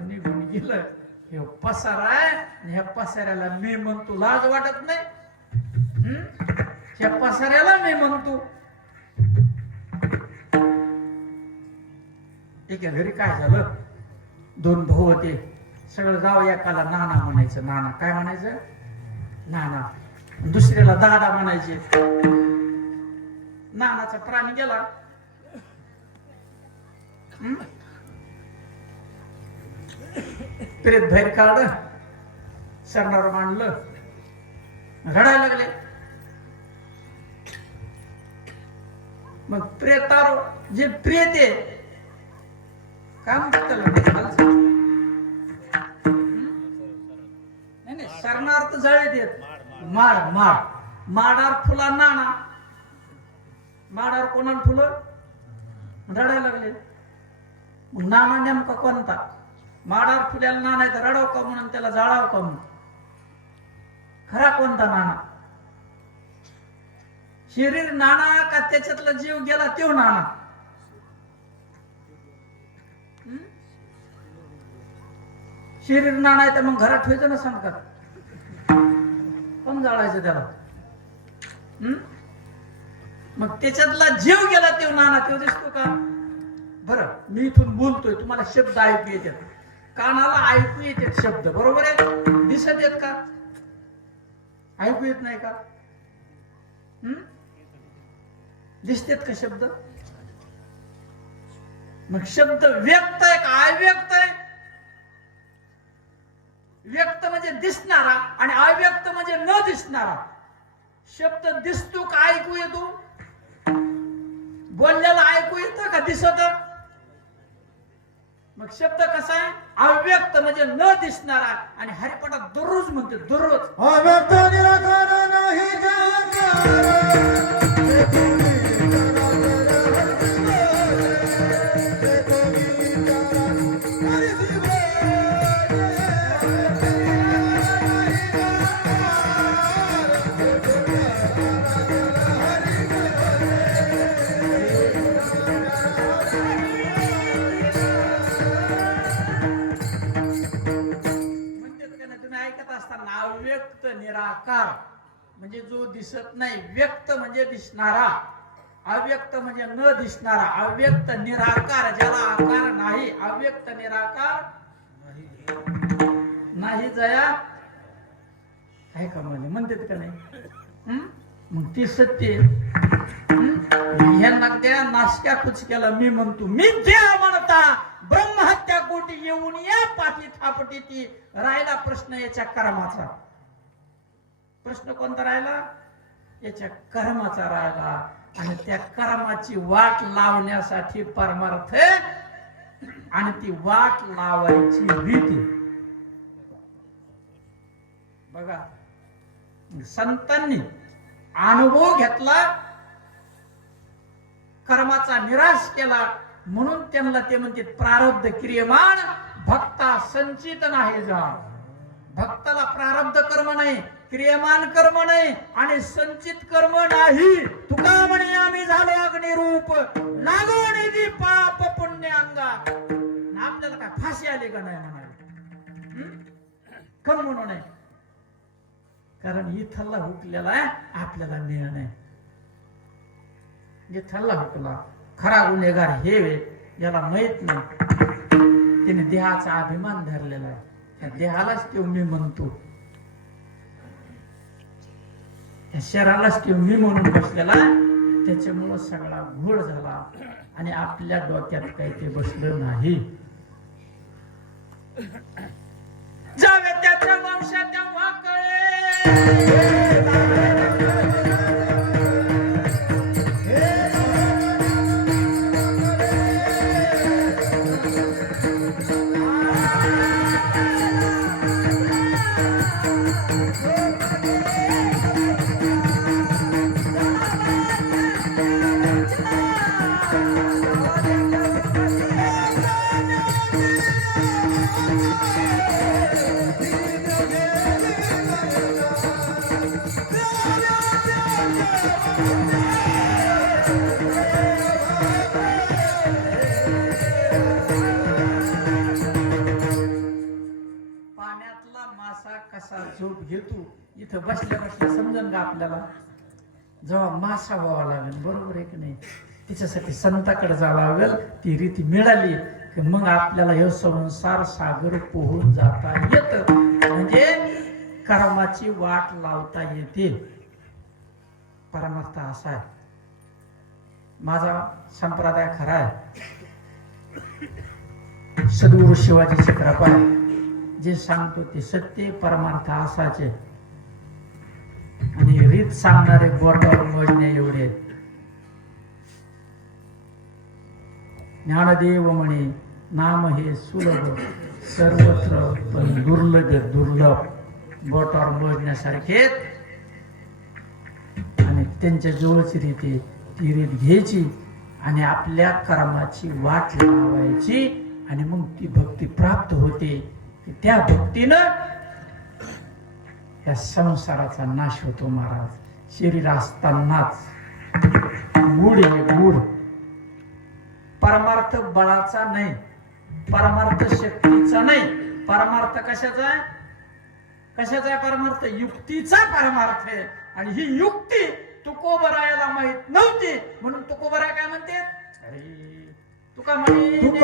निघून गेलं हे पसारा आहे ह्या पसाऱ्याला मी म्हणतो लाज वाटत नाही ह्या पसाऱ्याला मी म्हणतो एका घरी काय झालं दोन भाऊ होते सगळं गाव एकाला नाना म्हणायचं नाना काय म्हणायचं नाना दुसऱ्याला दादा म्हणायचे नानाचा प्राणी गेला प्रेत बाहेर काढलं सरणावर मांडलं रडायला लागले मग प्रेतावर जे प्रेत आहे काय म्हणतात त्याला नाही सरणार तर जाळे देत माड माड माडावर फुला नाना माडावर कोणाला फुलं रडायला लागले मग नाना नेमका कोणता माडावर फुल्याला नाना तर रडाव का म्हणून त्याला जाळाव का म्हणून खरा कोणता नाना शरीर नाना का त्याच्यातला जीव गेला तो नाना शरीर नाना आहे तर मग घरात ठेवायचं ना सांगतात पण जाळायचं त्याला मग त्याच्यातला जीव गेला तो नाना तो दिसतो का बरं मी इथून बोलतोय तुम्हाला शब्द ऐकू येतात कानाला ऐकू येतात शब्द बरोबर आहे दिसत येत का ऐकू येत नाही का दिसतेत का शब्द मग शब्द व्यक्त आहे का अव्यक्त आहे व्यक्त म्हणजे दिसणारा आणि अव्यक्त म्हणजे न दिसणारा शब्द दिसतो का ऐकू येतो बोललेला ऐकू येतं का दिसत मग शब्द कसा आहे अव्यक्त म्हणजे न दिसणारा आणि हरिपाठात दररोज म्हणते दररोज अव्यक्त निराकार नाही अव्यक्त निराकार म्हणजे जो दिसत नाही व्यक्त म्हणजे दिसणारा अव्यक्त म्हणजे न दिसणारा अव्यक्त निराकार ज्याला आकार नाही अव्यक्त निराकार नाही जया आहे का म्हणतात का नाही मग ते सत्य ह्या नाश्त्या कुचक्याला मी म्हणतो मी द्या म्हणता ब्रह्महत्या पोटी येऊन या पाठी थापटी ती. राहिला प्रश्न याच्या कर्माचा. प्रश्न कोणता राहिला? याच्या कर्माचा राहिला. आणि त्या कर्माची वाट लावण्यासाठी परमार्थ आणि ती वाट लावायची रीती. बघा, संतांनी अनुभव घेतला, कर्माचा निराश केला, म्हणून त्यांना ते म्हणते प्रारब्ध क्रियमान भक्ता संचित नाही जा. भक्ताला प्रारब्ध कर्म नाही, क्रियमान कर्म नाही आणि संचित कर्म नाही. तुका म्हणे आम्ही झालो अग्निरूप लागो निधी पाप पुण्य अंगा. आपल्याला काय फाशी आली का नाही म्हणाले? कम म्हणून नाही, कारण इथला हुकलेला आहे आपल्याला मिळ नाही. इथला हुकला खरा गुन्हेगार हे याला माहित नाही. त्याने देहाचा अभिमान धरलेला आहे. त्या देहालाच तो मी म्हणतो, त्या शरीरालाच तो मी म्हणून बसलेला. त्याच्यामुळं सगळा घोळ झाला आणि आपल्या डोक्यात काही ते बसलं नाही. जावे त्याच्या वंशात तेव्हा कळे. झोप घेतो इथं बसल्या बसल्या समजून का आपल्याला. जेव्हा मासा व्हावा लागेल, बरोबर आहे की नाही, तिच्यासाठी संताकडे जावं लागेल. ती रीती मिळाली की मग आपल्याला हे संसार सागर पोहून जाता येत. म्हणजे कर्माची वाट लावता येते. परमार्थ असा आहे. माझा संप्रदाय खरा आहे. सद्गुरु शिवाजीची कृपा आहे. जे सांगतो ते सत्य, परमार्थ असाचे आणि रीत सांगणारे बोटावर मोजणे एवढे. ज्ञानदेव म्हणे नाम हे सुलभ सर्वत्र पण दुर्लभ. बोटावर मोजण्यासारखे आणि त्यांच्या जवळची रीती ती रीत घ्यायची आणि आपल्या कर्माची वाट लावायची आणि मग ती भक्ती प्राप्त होते. त्या भक्तीनं या संसाराचा नाश होतो. महाराज, शरीर असतानाच गुढ आहे गुढ. परमार्थ बळाचा नाही, परमार्थ शक्तीचा नाही. परमार्थ कशाचा आहे? कशाचा आहे परमार्थ? युक्तीचा परमार्थ आहे. आणि ही युक्ती तुकोबरायाला माहित नव्हती, म्हणून तुकोबराय काय म्हणते? अरे तुका म्हणे युक्ती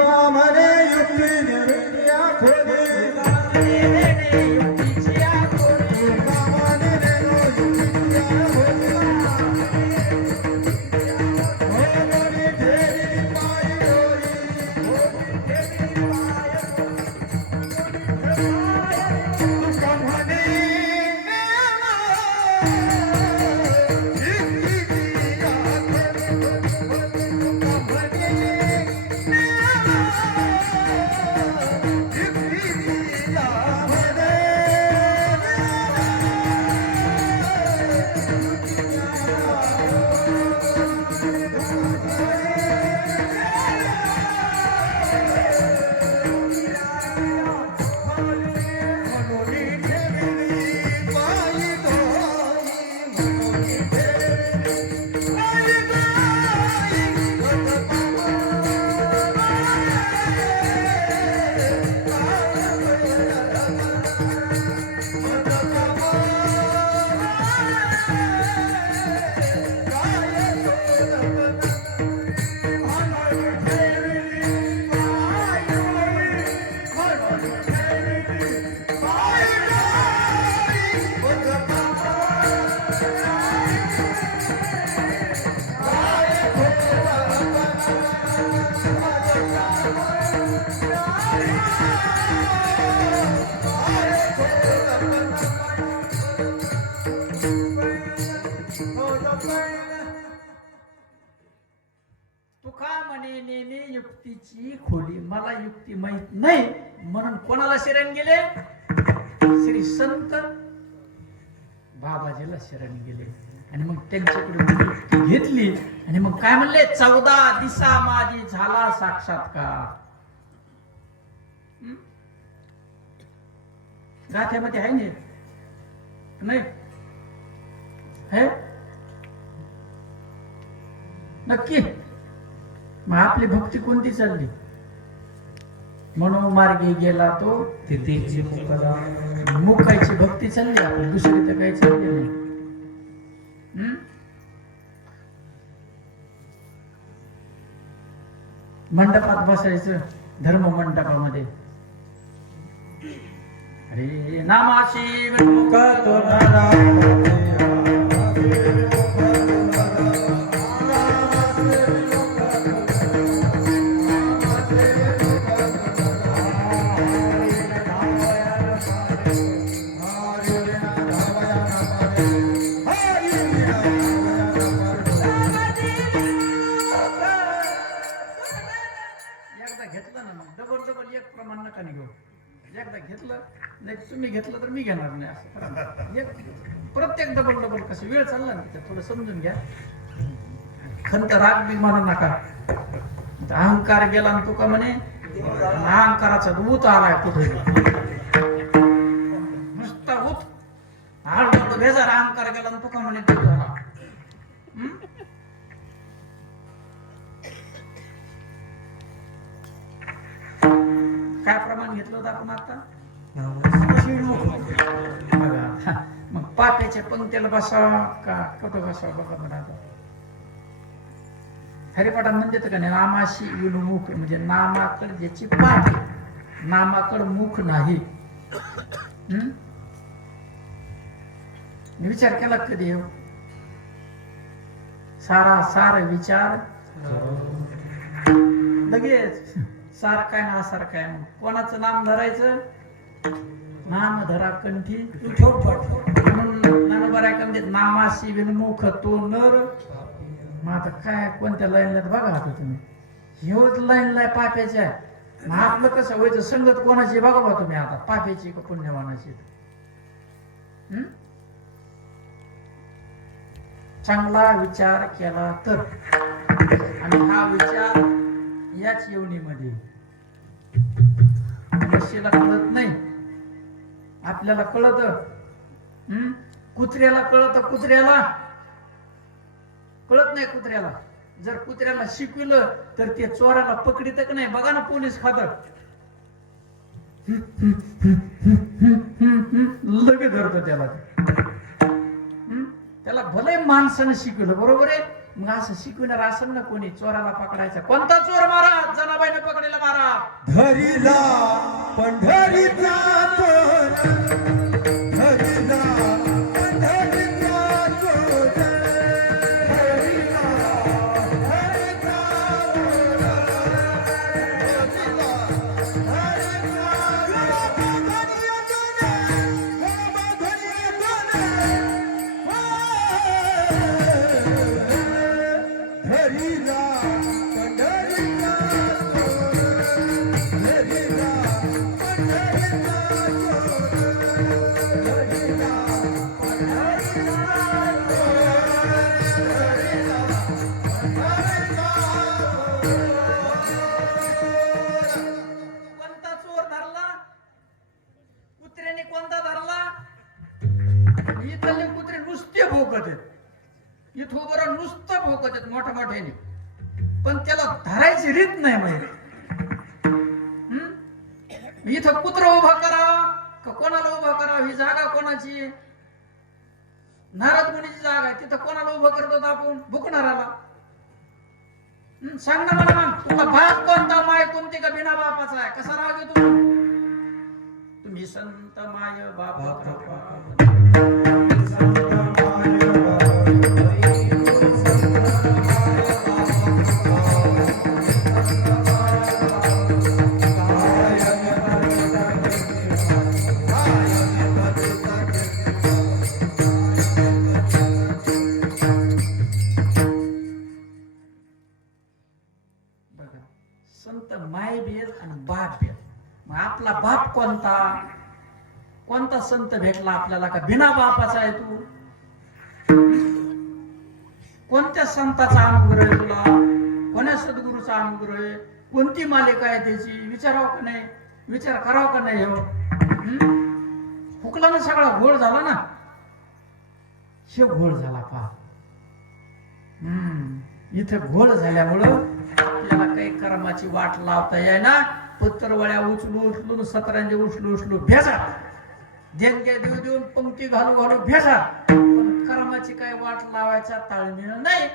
युक्तीची खोली मला युक्ती माहित नाही म्हणून कोणाला शरण गेले? श्री संत बाबाजीला शरण गेले आणि मग त्यांच्याकडे युक्ती घेतली आणि मग काय म्हणले? 14 दिसा माझी झाला साक्षात्कार. गाथ्यामध्ये आहे नाही है नक्की. मग आपली भक्ती कोणती चालली? मनोमार्गे गेला तो तिथेची मुकदा मुखायची भक्ती चालली आपली, दुसरी तर काही चालली नाही. मंडपात बसायचं, धर्म मंडपामध्ये. अरे नामाशी विमुख तो नारा डबल एक प्रमाण नका घेऊ. एकदा घेतलं नाही तुम्ही घेतलं तर मी घेणार नाही असं करा. प्रत्येक डबल कसं वेळ चालला ना त्याच्यात थोडं समजून घ्या. खंत राग बी म्हणू नका. अहंकार गेला आणि तुका म्हणे अहंकाराचा दूत आलाय कुठे नुसता ऊत हळद बेजार अहंकार गेला आणि तुका म्हणे दूत आला. काय प्रमाण घेतलं होतं आपण आता? मग पाप्याच्या पंक्तीला बसावा का कुठं बसावा बघा बरं. आता हरिपाठात म्हणते का नाही? नामाशी विनुमुख म्हणजे नामाकड ज्याची पाठ आहे, नामाकड मुख नाही. विचार केला कधी? सारा विचार लगेच सार काय ना सार काय. कोणाचं नाम धरायचं? नाम धरा कंठी म्हणून म्हणते नामाशी विनमुख तो नर. मग आता काय कोणत्या लाईनला बघा आता तुम्ही, ह्योच लाईनला पाप्याच्या. आपलं कसं व्हायचं? संगत कोणाची बघा बा तुम्ही आता, पाप्याची का पुण्यवानाची? चांगला विचार केला तर. आणि हा विचार याच योनीमध्ये म्हशीला कळत नाही, आपल्याला कळत. कुत्र्याला कळत, कुत्र्याला कळत नाही. कुत्र्याला जर कुत्र्याला शिकवलं तर ते चोराला पकडीत नाही. बघा ना पोलीस खातं लगेच धरतो त्याला. त्याला भले माणसानं शिकवलं बरोबर आहे. मग असं शिकवणार असेल ना कोणी चोराला पकडायचा, कोणता चोर मारा? जनाबाईने पकडायला मारा. धरीला पंढरीचा चोर, धरीला पंढरीचा चोर, धरीला हरेचा चोर, धरीला पंढरीचा कोणता चोर धरला? कुत्र्याने कोणता धरला? इथले कुत्रे नुसते भोकत आहेत. इथं बरं नुसतं भोकत आहेत मोठ्या मोठ्याने, पण त्याला धरायची रीत नाही माहिती. इथं कुत्र उभा करावा का कोणाला उभा करावा? ही जागा कोणाची? नारद मुनीची जागा आहे. तिथं कोणाला उभं करतो आपण? भुकणाराला. सांग ना मला मग, तुला बाप कोणता, माय कोणती का बिना बापाचा आहे? कसा राग येतो? तुम्ही संत माय बाप संत बाप कोणता? कोणता संत भेटला आपल्याला का बिना बापाचा आहे तू? कोणत्या संताचा अनुग्रह आहे तुला? कोण्या सद्गुरूचा अनुग्रह आहे? कोणती मालिका आहे त्याची? विचारावं का नाही? विचार करावा का नाही? हो फुकला ना, सगळा घोळ झाला ना. हे घोळ झाला पहा. इथं घोळ झाल्यामुळं आपल्याला काही कर्माची वाट लावता येईना. पत्रवळ्या उचलून सतरांचे उचलू भेजा, देणग्या देऊन पंक्ती घालू भेजा, पण कर्माची काही वाट लावायचा ताळमेळ नाही.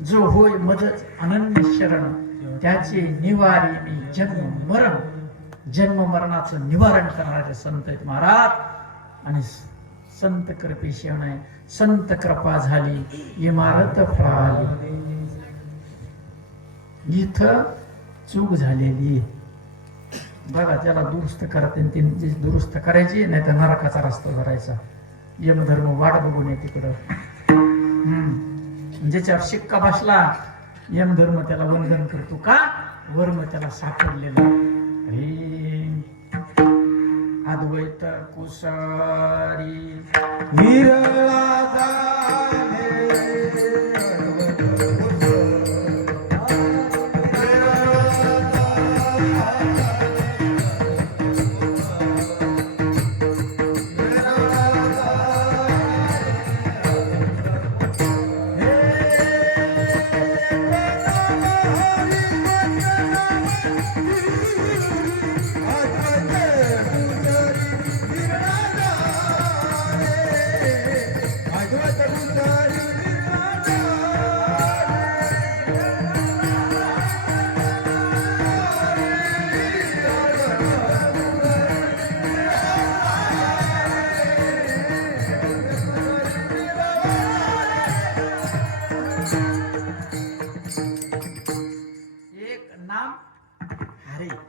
जो होय मदत अनन्य शरण, त्याचे निवारी मी जन्म मरणाचं निवारण करणारे संत आहेत महाराज. आणि संत कृपेशिवाय संत कृपा झाली, इमारत फळाली. इथं चूक झालेली बघा, त्याला दुरुस्त करते, दुरुस्त करायची, नाही तर नरकाचा रस्ता धरायचा. यमधर्म वाट बघून ये तिकडं. ज्याच्यावर शिक्का बसला यमधर्म त्याला वंदन करतो का? वर्म त्याला सापडलेलं. अद्वैत कुसारी विरळा झाले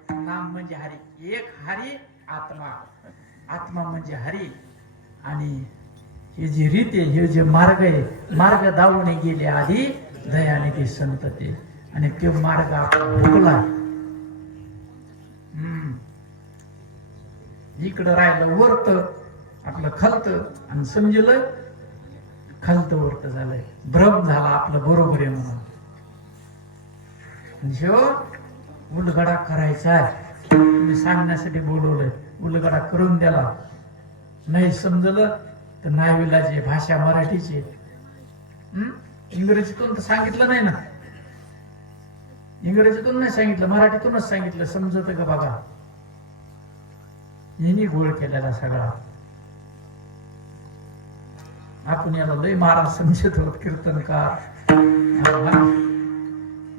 नाम म्हणजे हरी. एक हरी आत्मा, आत्मा म्हणजे हरी. आणि हे जे रीत आहे, हे जे मार्ग आहे, मार्ग दावणे गेले आधी दयाने ते संत ते. आणि ते मार्ग आपला भोगला. इकडं राहिलं वरत आपलं खलत, आणि समजलं खलत वरत झालंय. भ्रम झाला आपलं बरोबर आहे म्हणून. उलगडा करायचा तुम्ही सांगण्यासाठी बोलवलंय. उलगडा करून द्याला. नाही समजलं तर नाविलाची भाषा मराठीची. इंग्रजीतून तर सांगितलं नाही ना. इंग्रजीतून नाही सांगितलं, मराठीतूनच सांगितलं. समजत का बाबा? यांनी गोळ केलेला सगळा. आपण याला लय महाराज समजत होत कीर्तनकार.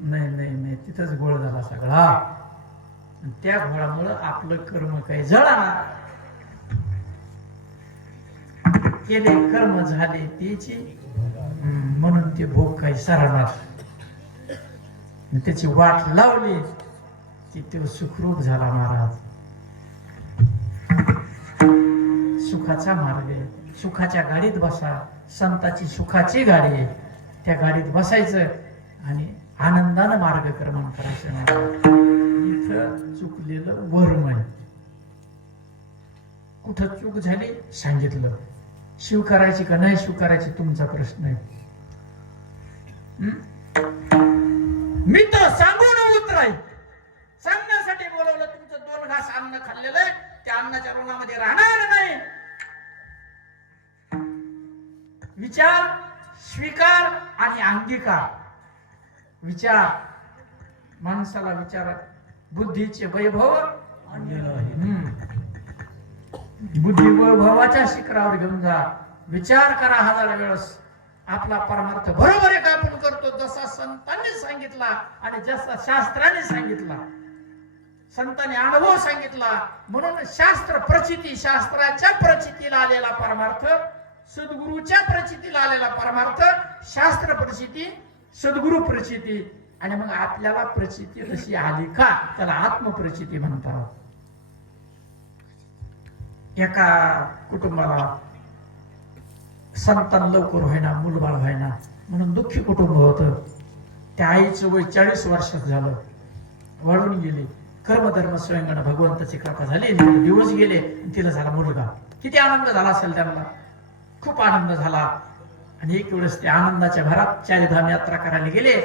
नाही नाही नाही, तिथंच गोळ झाला सगळा. त्या घोळामुळं आपलं कर्म काही जळा. केले कर्म झाले त्याची, म्हणून ते भोग काही सरणार. त्याची वाट लावली की तो सुखरूप झाला महाराज. सुखाचा मार्ग आहे. सुखाच्या गाडीत बसा. संताची सुखाची गाडी आहे. त्या गाडीत बसायचं आणि आनंदानं मार्गक्रमण करायचं. इथं चुकलेलं वर्म आहे. कुठं चूक झाली सांगितलं. स्वीकारायची का नाही स्वीकारायची तुमचा प्रश्न आहे. मी तर सांगून उतराय, सांगण्यासाठी बोलवलं. तुमचं 2 घास अन्न खाल्लेलं आहे, त्या अन्नाच्या ऋणामध्ये राहणार नाही. विचार, स्वीकार आणि अंगीकार. विचार, माणसाला विचार बुद्धीचे वैभव, बुद्धी वैभवाच्या शिखरावर घेऊन जा. विचार करा 1000 वेळेस. आपला परमार्थ बरोबर आहे का आपण करतो जसा संतांनी सांगितला आणि जसा शास्त्राने सांगितला. संतांनी अनुभव सांगितला म्हणून शास्त्र प्रचिती, शास्त्राच्या प्रचितीला आलेला परमार्थ, सद्गुरूच्या प्रचितीला आलेला परमार्थ, शास्त्र प्रचिती, सद्गुरु प्रचिती. आणि मग आपल्याला प्रचिती तशी आली का त्याला आत्मप्रचिती म्हणतात. एका कुटुंबाला संतान लवकर व्हायना, मुलबाळ व्हायना म्हणून दुःखी कुटुंब होतं. त्या आईचं वय 40 वर्षात झालं, वाढून गेले. कर्मधर्म स्वयंगण भगवंताची कृपा झाली, दिवस गेले, तिला झाला मुलगा. किती आनंद झाला असेल त्यांना, खूप आनंद झाला. आणि एक वेळेस ते आनंदाच्या भरात चारिधाम यात्रा करायला गेले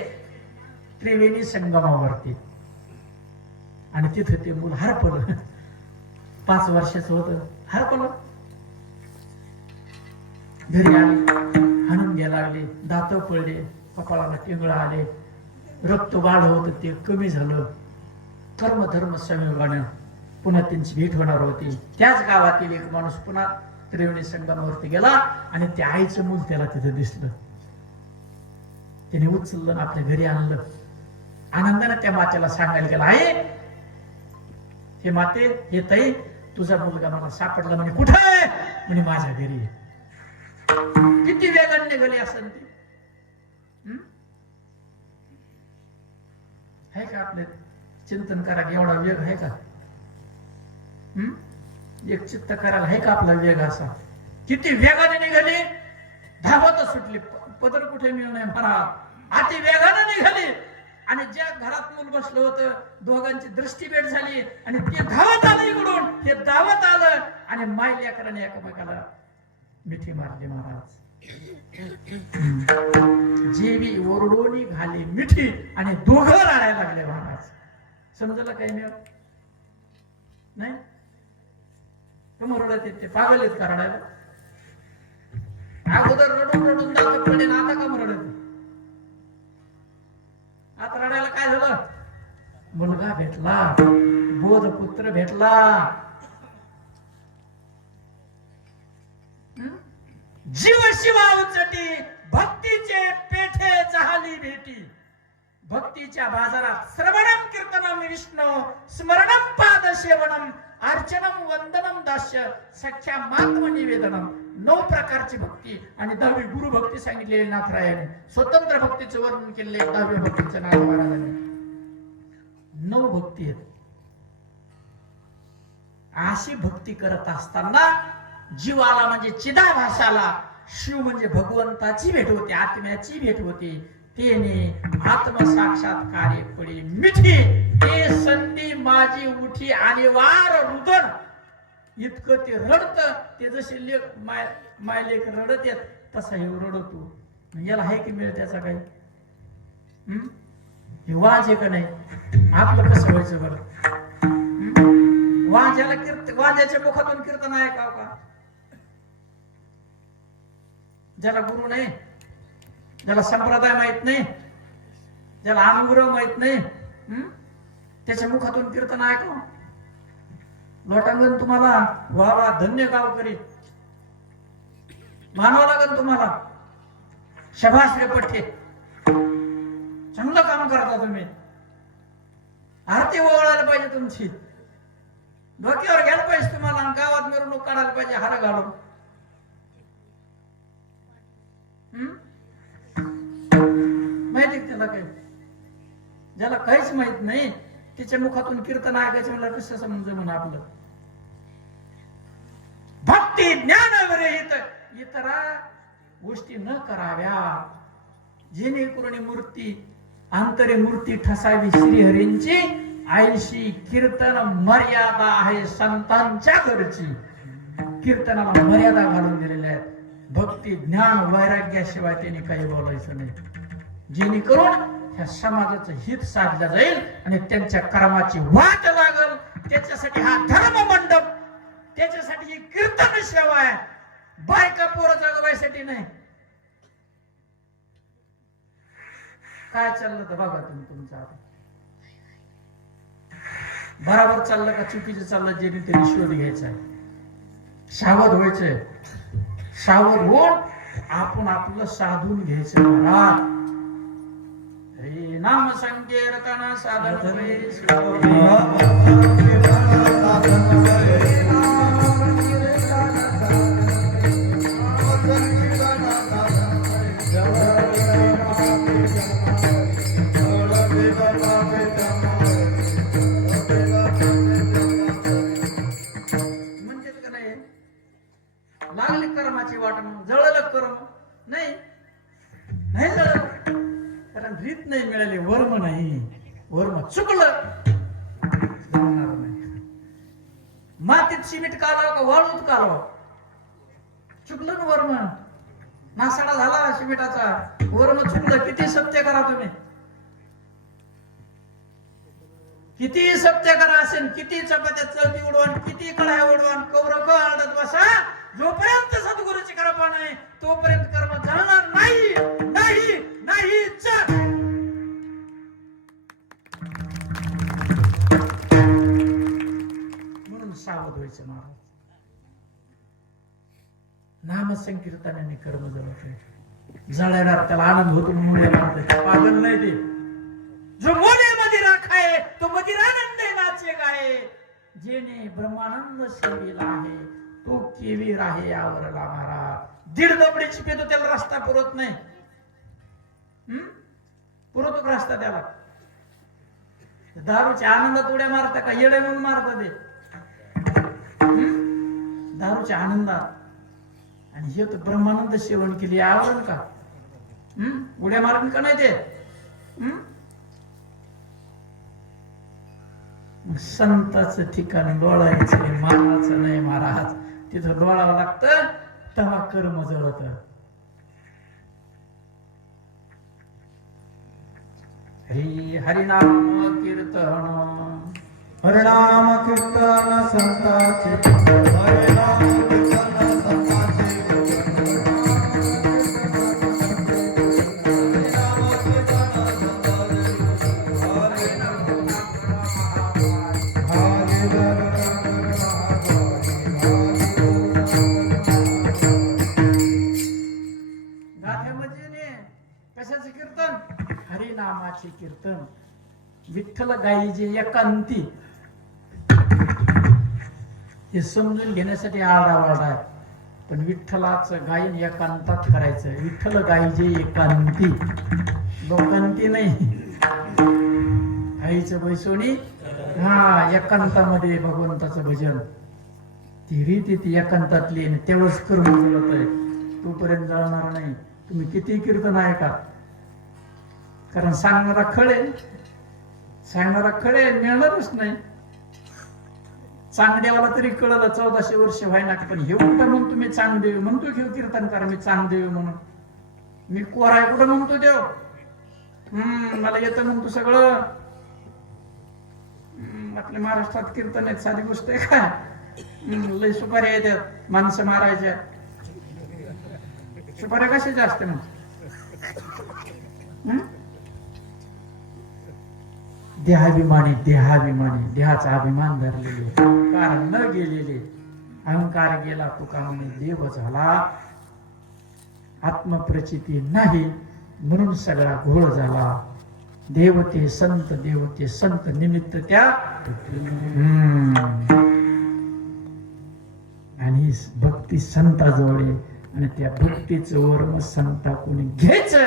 त्रिवेणी संगमावरती, आणि तिथे ते मूल हरपलं. 5 वर्षाचं होतं, हरपलं. घरी आले, हाणून घ्यायला लागले, दात पडले, कपाळाला टिंगळा आले, रक्त वाढ होत ते कमी झालं. कर्मधर्म संयोगाने पुन्हा त्यांची भेट होणार होती. त्याच गावातील एक माणूस पुन्हा त्रिवेणी संगमावरती गेला आणि त्या आईचं मूल त्याला तिथे दिसलं. त्याने उचललं आणि आपल्या घरी आणलं. आनंदाने त्या मातेला सांगायला गेला, आई, हे माते, हे ताई, तुझा मुलगा मला सापडला. म्हणजे कुठे आहे? म्हणजे माझ्या घरी. किती वेगाने निघाली असेल ती. आहे का आपले चिंतन करायला एवढा वेग आहे का? एक चित्त करायला आहे का आपला वेग असा? किती वेगाने निघाली, धावत सुटली. पदर कुठे मिळणार म्हणा, अति वेगाने निघाली. आणि ज्या घरात मूल बसलं होतं, दोघांची दृष्टीभेट झाली आणि ते धावत आलं इकडून, हे धावत आलं आणि माय लेकराने एकमेकाला मिठी मारली. महाराज जेवी ओरडोनी घाली मिठी आणि दोघं रडायला लागले. महाराज समजलं काही नाही? कम रडत येते, पागल आहेत का रडायला? अगोदर रडून रडून दात पडले ना, आता कम रडत? आता रडायला काय झालं? मुलगा भेटला, बोध पुत्र भेटला. जीव शिवा उचटी, भक्तीचे पेठे जहाली भेटी. भक्तीच्या बाजारात श्रवणम कीर्तनम विष्णू, स्मरणम पाद सेवनम, अर्चनम वंदनम दास्य, सख्या मात्म निवेदनम. 9 प्रकारची भक्ती आणि 10वी गुरु भक्ती सांगितलेली नाथरायाने. स्वतंत्र भक्तीचं वर्णन केले 10व्या भक्तीचं नाथ महाराजांनी. 9 भक्ती आहेत. अशी भक्ती करत असताना जीवाला म्हणजे चिदाभासाला, शिव म्हणजे भगवंताची भेट होते, आत्म्याची भेट होते. तेने आत्मसाक्षात्कारे पडी मिठी, ते संधी माझी उठी आणि वार रुदन. इतकं ते रडत, ते जसे लेख माय लेख रडत येत तसा हे रडतो. याला आहे की मिळत त्याचा काही? हे वाज आहे का नाही? आपलं कसं व्हायचं बरं? वाजाला वाजाच्या मुखातून कीर्तन ऐकावं का? ज्याला गुरु नाही, ज्याला संप्रदाय माहित नाही, ज्याला अनुग्रह माहित नाही, त्याच्या मुखातून कीर्तन ऐकावं? लोटांगण तुम्हाला वा वा धन्य गावकरी मानावं लागेल तुम्हाला. शभास रे पठ्ठे, चांगलं काम करता तुम्ही. आरती ओवाळायला पाहिजे तुमची, डोक्यावर घ्यायला पाहिजे तुम्हाला, गावात मिरवणूक काढायला पाहिजे हार घालून. माहिती त्याला काही? ज्याला काहीच माहित नाही त्याच्या मुखातून कीर्तन ऐकायचं मला कसं समज म्हणा आपलं. भक्ती ज्ञान विरहित इतरा गोष्टी न कराव्या, जेणेकरून मूर्ती अंतरे मूर्ती ठसावी श्रीहरींची. आयशी कीर्तन मर्यादा आहे संतांच्या घरची. कीर्तनाला मर्यादा घालून दिलेल्या आहेत. भक्ती ज्ञान वैराग्याशिवाय त्यांनी काही बोलायचं नाही, जेणेकरून ह्या समाजाचं हित साधलं जाईल आणि त्यांच्या कर्माची वाट लागल. त्याच्यासाठी हा धर्म मंडप, त्याच्यासाठी ही कीर्तन सेवा आहे. बायका पोरं जगवायसाठी नाही. काय चाललं तर बघा तुम्ही तुमचं आता. बराबर चाललं का चुकीचं चाललं, जेणे तरी शोध घ्यायचा आहे. सावध व्हायचंय. सावध होऊन आपण आपलं साधून घ्यायचं. महाराज हरे नाम संकीर्तन साधन लागली कर्माची वाट, जळलं कर्म कारण रीत नाही मिळाली, वर्म नाही, वर्म चुकलं जमणार नाही. मातीत सिमेंट कालव का वाळूत कालव, चुकलं ना वर्म, नासाडा झाला सिमेंटाचा, वर्म चुकलं. किती सत्य करा तुम्ही, किती सत्य करा असेल, किती चपात्या चलती उडवान, किती कढाया उडवान, कवर काढत बसा, जोपर्यंत सद्गुरूची कृपा नाही तोपर्यंत कर्म जाणार नाही, नाही, नाहीच. म्हणून सावध व्हायचं महाराज. नाम संकीर्तनाने कर्म जळत जळणार, त्याला आनंद होतो, मुळे मारते, पागल नाही ते. जो मोने मदिरा खाए तो मदिरानंदे नाचे गाए, जेने ब्रह्मानंद सेविला आहे तो केवी राहे आवरला महाराज. दीड दबडीची पेतो त्याला रस्ता पुरत नाही, पुरतो का रस्ता त्याला? दारूच्या आनंदात उड्या मारता का येडे म्हणून मारता ते? दारूच्या आनंदात. आणि हे तर ब्रह्मानंद सेवन केली, आवरण का? उड्या मारून का नाही ते? संताचं ठिकाण लोळायचं नाही, मानाचं नाही महाराज. तिथं लोळावं लागतं, तेव्हा कर्म जळत. हरी हरिनाम कीर्तन, हरिनाम कीर्तन संतांचे, हरिनाम कीर्तन संतांचे, कशाचे कीर्तन? हरिनामाचे कीर्तन. विठ्ठल गायीचे एकांती, हे समजून घेण्यासाठी आरडाओरडा आहे. पण विठ्ठलाचं गायन एकांतात करायचं. विठ्ठल गायीचे एकांती, लोकांती नाही. आईचं बैसोनी, हा एकांतामध्ये भगवंताचं भजन. ती रीती ती एकांतातली, तेव्हाच कर्म जळत आहे, तोपर्यंत जळणार नाही. तुम्ही किती कीर्तन ऐका, कारण सांगणारा खळे, सांगणारा खळे मिळणारच नाही. चांगदेवाला तरी कळलं 1400 वर्ष व्हायना, पण हे कुठं म्हणून तुम्ही चांगदेव म्हणतो, घेऊ कीर्तन करा मी चांगदेव म्हणून. मी कोराय कुठं म्हणतो देव, मला येतं म्हणतो सगळं. आपल्या महाराष्ट्रात कीर्तन आहेत, साधी गोष्ट आहे का? लय सुपाऱ्या येतात माणसं मारायच्या. सुपाऱ्या कशाच्या असते मग? देहाभिमानी, देहाभिमानी, देहाचा अभिमान धरलेले, कारण न गेलेले, अहंकार गेला तुका म्हणे देव झाला, आत्मप्रचिती नाही म्हणून सगळा घोळ झाला. देवते संत, देवते संत निमित्त त्या, आणि भक्ती संताजवळ आहे. आणि त्या भक्तीचं वर्म संता कोणी घ्यायचं,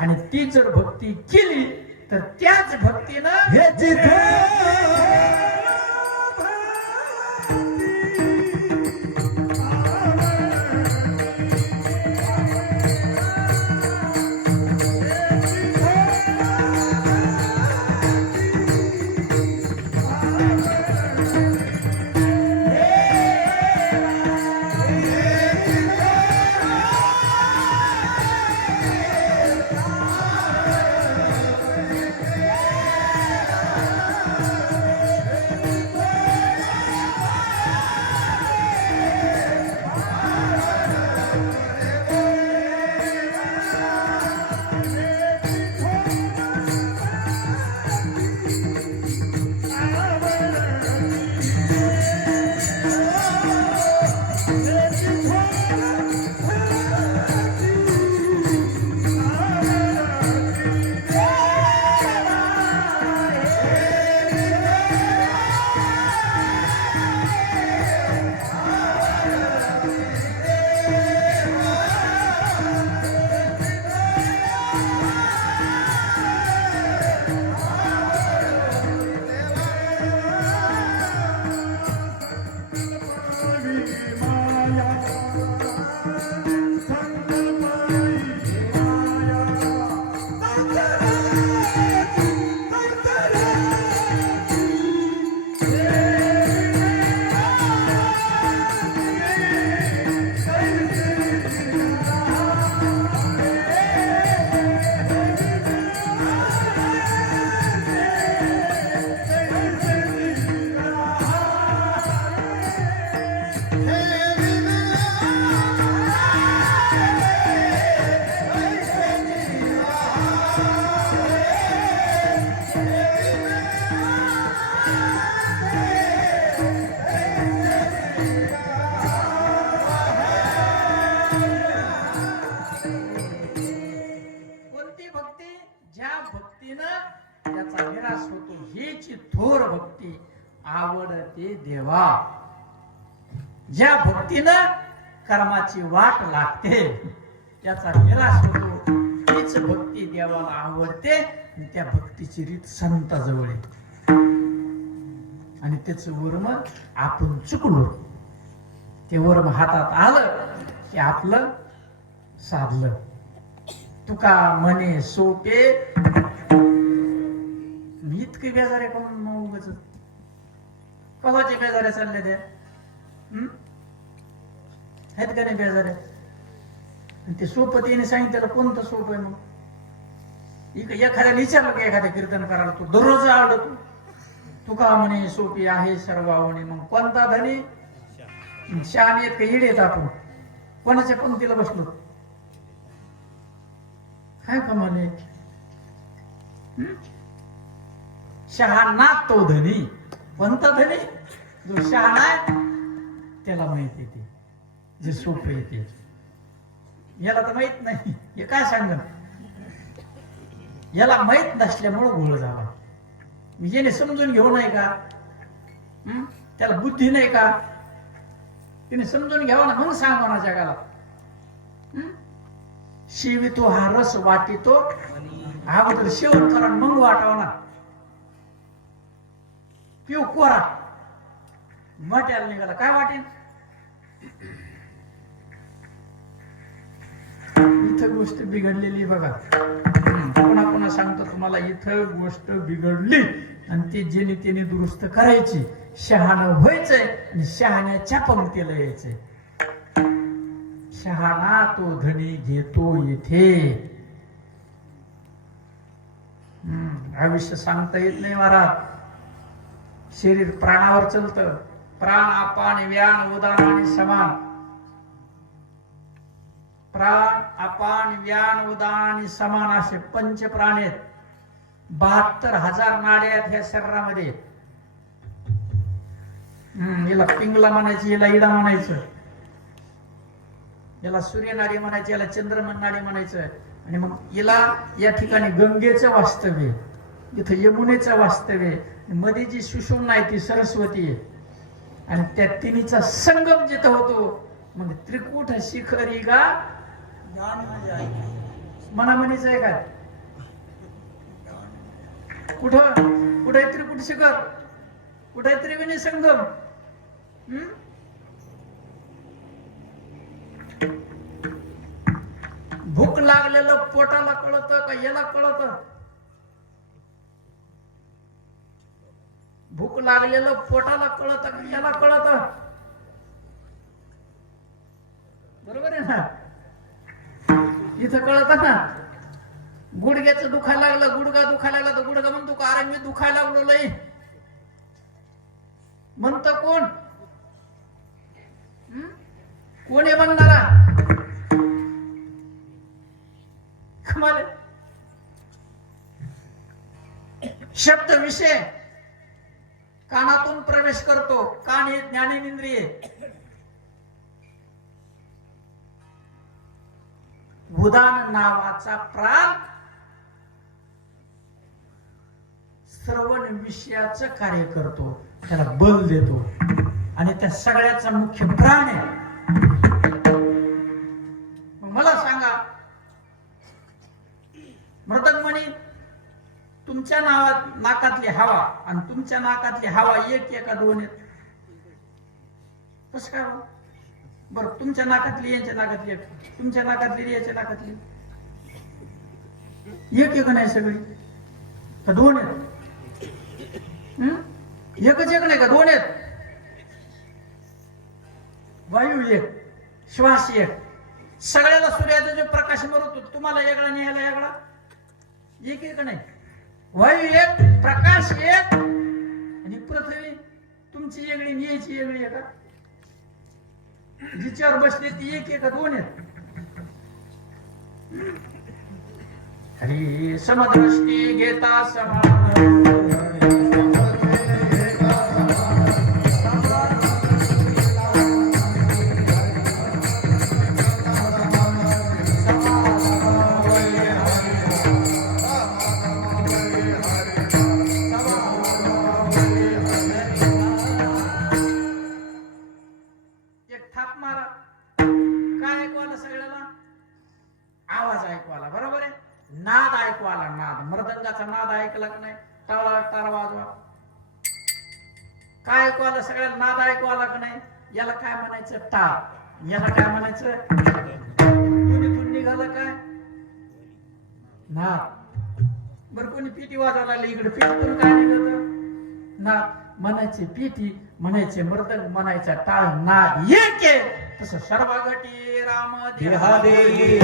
आणि ती जर भक्ती केली तर त्याच भक्तीनं हे जिथे ज्या भक्तीनं त्याचा विनाश होतो हीच थोर भक्ती आवडते देवा. ज्या भक्तीनं कर्माची वाट लागते त्याचा विनाश होतो हीच भक्ती देवाला आवडते. आणि त्या भक्तीची रीत संताजवळ आहे. आणि त्याचं वर्म आपण चुकलो ते वर्म हातात आलं की आपलं साधलं. तुका म्हणे सोपे मी इतके बेजारे कोण उगाच कवाचे बेजारे चालले त्या आहेत का नाही बेजारे. ते सोपं त्याने सांगितलं कोणतं सोपं आहे. मग एखाद्याला विचारलं की एखाद्या कीर्तन करायला तू दररोज आवडतो तुका म्हणे सोपी आहे सर्व म्हणे. मग कोणता धनी शहाणे आहेत का इडे येत आपण कोणाच्या पंक्तीला बसलो काय का म्हणे. शहाणा तो धनी कोणता धनी जो शहाणा आहे त्याला माहिती येते जे सोपं येते. याला तर माहित नाही हे काय सांगन. याला माहित नसल्यामुळे घोळ झाला. याने समजून घेऊ नाही का त्याला बुद्धी नाही का तिने समजून घ्यावा ना मग सांगा ना जगाला. शिवितो हा रस वाटितो अगोदर शेवट करा मग वाटावा ना. पिऊ कोरा मट्याला निघाला काय वाटेल. इथं गोष्ट बिघडलेली बघा. कोणा कोणा सांगतो तुम्हाला इथं गोष्ट बिघडली आणि ती जेणे त्याने दुरुस्त करायची. शहाणं व्हायचंय आणि शहाण्याच्या पंक्तीला यायचंय. शहाणा तो धनी घेतो इथे. आयुष्य सांगता येत नाही महाराज. शरीर प्राणावर चलतं. प्राण अपान व्यान उदान आणि समान. प्राण अपान व्यान उदान आणि समान असे पंच प्राण आहेत. 72,000 नाड्या आहेत ह्या शरीरामध्ये. याला पिंगला म्हणायची याला इडा म्हणायचं. याला सूर्यनाडी म्हणायची याला चंद्रमन नाडी म्हणायचं. आणि मग याला या ठिकाणी गंगेचं वास्तव्य इथं यमुनेचं वास्तव्य मध्ये जी सुषुम्ना आहे ती सरस्वती आहे. आणि त्या तिन्हीचा संगम जिथं होतो मग त्रिकूट शिखरी गा मनामनीच आहे का. कुठं कुठे त्रिकूट शिखर कुठे त्रिवेणी संगम. भूक लागलेलं पोटाला कळत का याला कळत. भूक लागलेलं पोटाला कळत का याला कळत. बरोबर आहे ना. इथं कळत ना. गुडघ्याचं दुखायला लागलं गुडघा दुखायला लागला तर गुडघा म्हणतो का अरे मी दुखायला लागलो लई म्हणत कोण कोण आहे म्हणणारा. कमाल. शब्द विषय कानातून प्रवेश करतो. कान हे ज्ञानेंद्रिय. उदान नावाचा प्राण श्रवण विषयाचं कार्य करतो. त्याला बल देतो आणि त्या सगळ्याचा मुख्य प्राण आहे. मग मला सांगा मृदंगमणी तुमच्या नाकातली हवा आणि तुमच्या नाकातली हवा एक का दोन आहेत. कसं काय बरं. तुमच्या नाकातली यांच्या नाकातली एक तुमच्या नाकातली याच्या नाकातली एक नाही सगळी का दोन आहेत. एकच एक नाही का दोन आहेत. वायू एक श्वास एक. सगळ्याला सूर्याचा जो प्रकाश मरतो तुम्हाला वेगळा न्यायला वेगळा एक नाही. वायू एक प्रकाश एक आणि पृथ्वी तुमची वेगळी न्यायची वेगळी आहे का. जिच्यावर बसले ती एक का दोन आहेत. हरी समदृष्टी घेता समान. नाद ऐकू आला. नाद, मृदंगाचा नाद ऐकला का नाही? टाळा टाळा वाजवा. काय ऐकू आलं? सगळ्याला नाद ऐकू आला का नाही? याला काय म्हणायचं? टाळ. याला काय म्हणायचं? कोणीतून निघालं काय? नाद. बरं, कोणी पिटी वाजवायला लागली इकडे, पिटीतून काय निघत? नाद. म्हणायचे पिटी, म्हणायचे मृदंग, म्हणायचा टाळ, नाद एक आहे. तसं सर्वगटी राम देहादेवी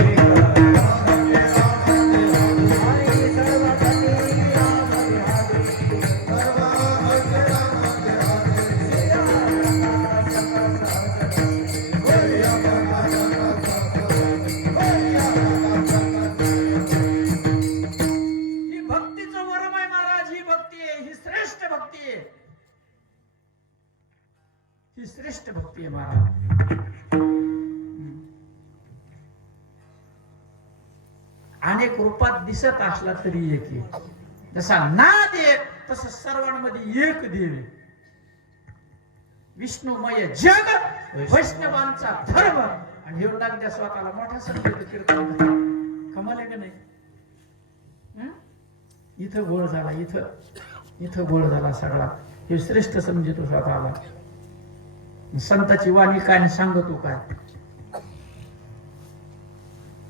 ही श्रेष्ठ भक्ती आहे महाराज. अनेक रूपात दिसत असला तरी एक आहे. जसा नाद एक, तसं सर्वांमध्ये एक देव आहे. विष्णुमय जग, वैष्णवांचा धर्म. आणि हे लागल्या स्वतःला मोठा संगीत कीर्तन. कमाल आहे का नाही? इथं गोळ झाला, इथं गोळ झाला सगळा. हे श्रेष्ठ समजतो स्वतःला. संताची वाणी काय सांगतो काय?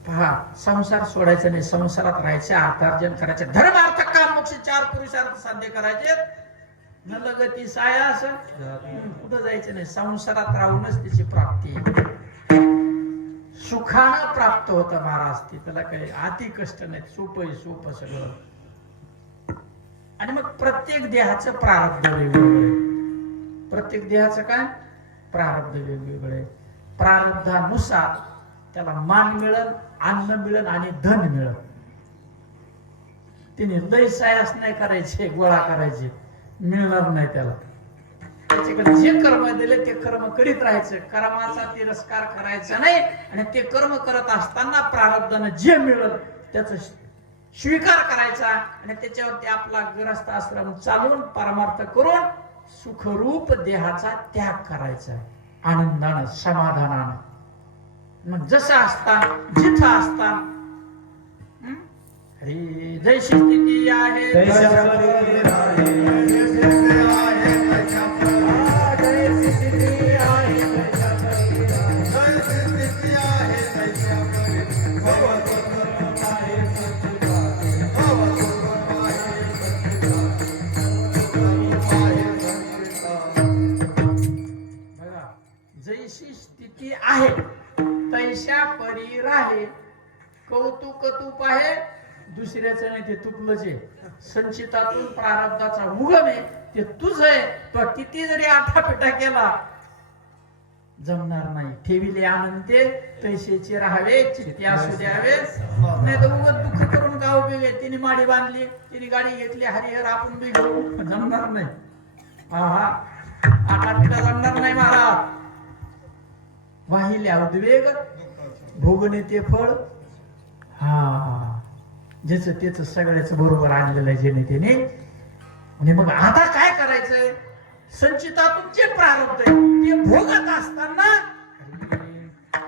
पहा, संसार सोडायचा नाही, संसारात राहायचे, अर्थार्जन करायचे, धर्म अर्थ काम मोक्ष चार पुरुषार्थ साध्य करायचे. न लगती साया असं कुठं जायचं नाही. संसारात राहूनच त्याची प्राप्ती सुखानं प्राप्त होतं महाराज. ते त्याला काही अति कष्ट नाही, सोप सगळं. आणि मग प्रत्येक देहाचं प्रारब्ध वेगवेगळं. प्रत्येक देहाचं काय? प्रारब्ध वेगवेगळे. प्रारब्धानुसार त्याला मान मिळेल, अन्न मिळेल आणि धन मिळेल. तिने लय सायास नाही करायचे, गोळा करायचे, मिळणार नाही त्याला. त्याच्याकडे जे कर्म दिले ते कर्म करीत राहायचं. कर्माचा तिरस्कार करायचा नाही. आणि ते कर्म करत असताना प्रारब्धानं जे मिळेल त्याचा स्वीकार करायचा. आणि त्याच्यावरती आपला गृहस्थ आश्रम चालून परमार्थ करून सुखरूप देहाचा त्याग करायचा, आनंदानं, समाधानानं. मग जसं असता, जिथं असता, हरी जैशी स्थिती आहे जैशी स्थिती आहे तैशा परी राहे. कौतुक तूप आहे, दुसऱ्याचं नाही, ते तुपलंच आहे. संचितातून प्रारब्धाचा उगम आहे, ते तुझं आहे. तो किती जरी आठापिठा केला जमणार नाही. ठेविले आनंदे तैशेचे राहावे, चित्ते असू द्यावे. नाही तर उगत दुःख करून का उपयोग आहे? तिने माडी बांधली, तिने गाडी घेतली, हरिहर आपण बी घेऊ, जमणार नाही. हा आठापिठा जमणार नाही महाराज. वाहिल्या उद्वेग, भोगणे ते फळ. हा, ज्याचं त्याच सगळ्याच बरोबर आणलेलं आहे जेणे त्याने. आणि मग आता काय करायचंय? संचितातून जे प्रारब्ध आहे ते भोगत असताना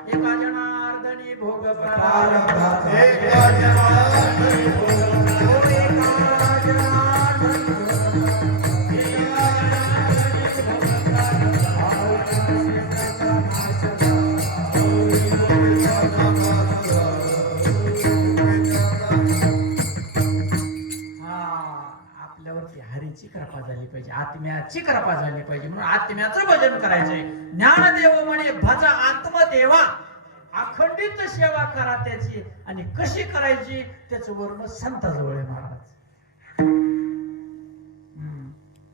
एका जनार्दनी भोग प्रारब्ध, एका जनार्दनी भोग, एका जनार्दनी हरीची कृपा झाली पाहिजे, आत्म्याची कृपा झाली पाहिजे. म्हणून आत्म्याचं भजन करायचंय. ज्ञानदेव म्हणे भज आत्मदेवा, अखंडित सेवा करा त्याची. आणि कशी करायची त्याचं वर्णन संताजवळ आहे महाराज.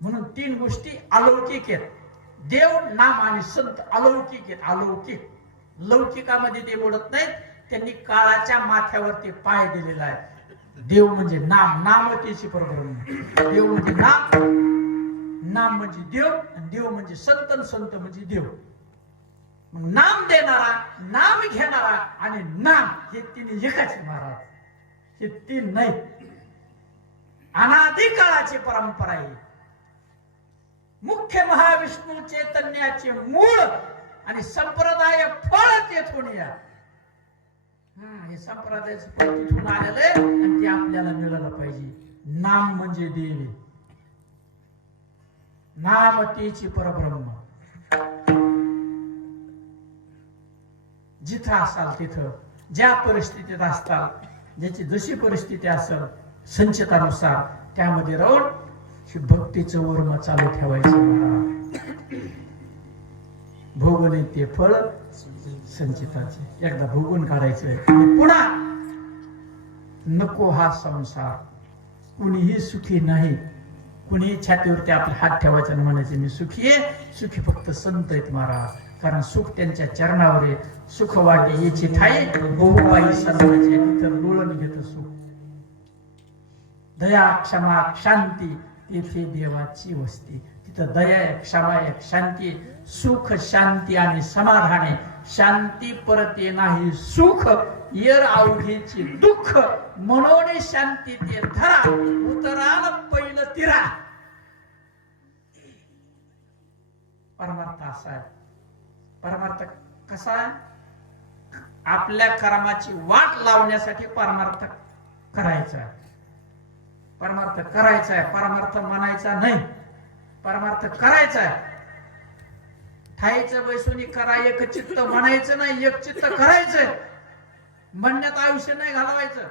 म्हणून तीन गोष्टी अलौकिक आहेत. देव, नाम आणि संत अलौकिक आहेत. अलौकिक, लौकिकामध्ये ते मोडत नाहीत. त्यांनी काळाच्या माथ्यावरती पाय दिलेला आहे. देव म्हणजे नाम, नामतेची परब्रह्म. देव म्हणजे नाम, नाम म्हणजे देव, आणि देव म्हणजे संत, संत म्हणजे देव. मग नाम देणारा, नाम घेणारा आणि नाम, हे तीन एकाच महाराज. हे तीन नाही. अनादी काळाची परंपरा आहे. मुख्य महाविष्णू चैतन्याचे मूळ आणि संप्रदाय फळ तेथून या. हे संप्रदायाचं फळ तिथून आलेलं आहे आणि ते आपल्याला मिळालं पाहिजे. नाम म्हणजे देव, नाम तेची परब्रह्म. जिथं असाल तिथं, ज्या परिस्थितीत असताल, ज्याची जशी परिस्थिती असेल संचितानुसार त्यामध्ये राहून भक्तीचं वर्म चालू ठेवायचं. भोगणे ते फळ संचिताचे, एकदा भोगून काढायचंय. पुन्हा नको हा संसार. कुणीही सुखी नाही. कुणीही छातीवरती आपला हात ठेवायचा आणि म्हणायचे मी सुखी आहे. सुखी फक्त संत आहेत महाराज, कारण सुख त्यांच्या चरणावर आहे. सुख वाटे याची ठाई बहुबाई सर्वांचे, तिथं लोळण घेत सुख. दया क्षमा शांती तेथे देवाची वस्ती. तिथं दया आहे, क्षमा आहे, शांती, सुख शांती आणि समाधाने. शांती परते नाही सुख, येर अवघीची दुःख. म्हणून शांती ते धरा, उतराल पहिलं तिरा. परमार्थ असा आहे. परमार्थ कसा आहे? आपल्या कर्माची वाट लावण्यासाठी परमार्थ करायचा आहे. परमार्थ करायचा आहे, परमार्थ म्हणायचा नाही. परमार्थ करायचा आहे. ठाईचं बैसुनी करा एक चित्त म्हणायचं नाही, एक चित्त करायचंय. म्हणण्यात आयुष्य नाही घालवायचं,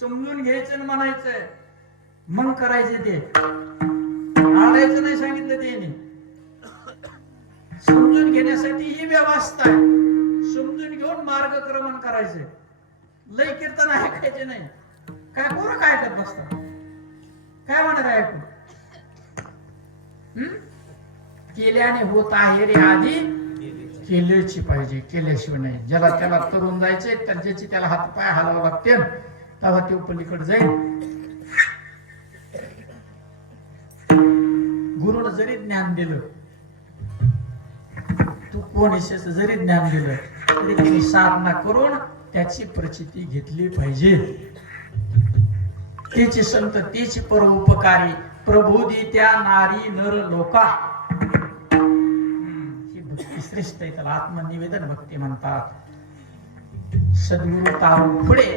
समजून घ्यायचं आणि म्हणायचंय, मग करायचे ते. आडायचं नाही सांगितलं त्याने. समजून घेण्यासाठी ही व्यवस्था आहे. समजून घेऊन मार्गक्रमण करायचंय. लय कीर्तन ऐकायचे नाही. काय पोरं काय ऐकत बसतात? काय म्हणत ऐकून? केल्याने होत आहे रे आधी, केल्याची पाहिजे, केल्याशिवाय नाही. ज्याला त्याला तरुण जायचंय, तर ज्याची त्याला हात पाय हलावं लागते, तेव्हा ते पलीकडे जाईल. गुरुनं जरी ज्ञान दिलं, तू कोण आहेस जरी ज्ञान दिलं, तरी त्यांनी साधना करून त्याची प्रचिती घेतली पाहिजे. तेची संत तेची परोपकारी, प्रबोधी त्या नारी नर लोका. ही भक्ती श्रेष्ठ आहे, त्याला आत्मनिवेदन भक्ती म्हणतात. सद्गुरु तारून पुढे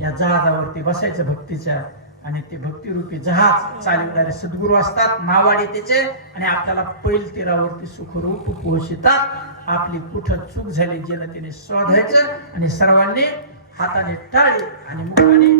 या जहाजावरती बसायचं भक्तीच्या, आणि ते भक्तिरूपी जहाज चालवणारे सद्गुरु असतात, नावाडी त्याचे, आणि आपल्याला पैल तीरावरती सुखरूप पोहोचतात. आपली कुठं चूक झाली जनतेने शोधायचं, आणि सर्वांनी हाताने टाळी आणि मुखाने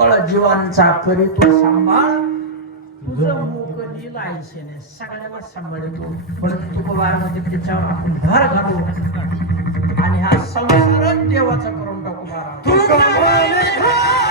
सकळ जीवांचा करी तू सांभाळ तुझं मुख दिल आयशेने सगळ्याला सांभाळतो पण तुकोबारामध्ये त्याच्यावर आपण भर घालू आणि हा संसारच देवाचा करून टाकू महाराज. तुकोबाने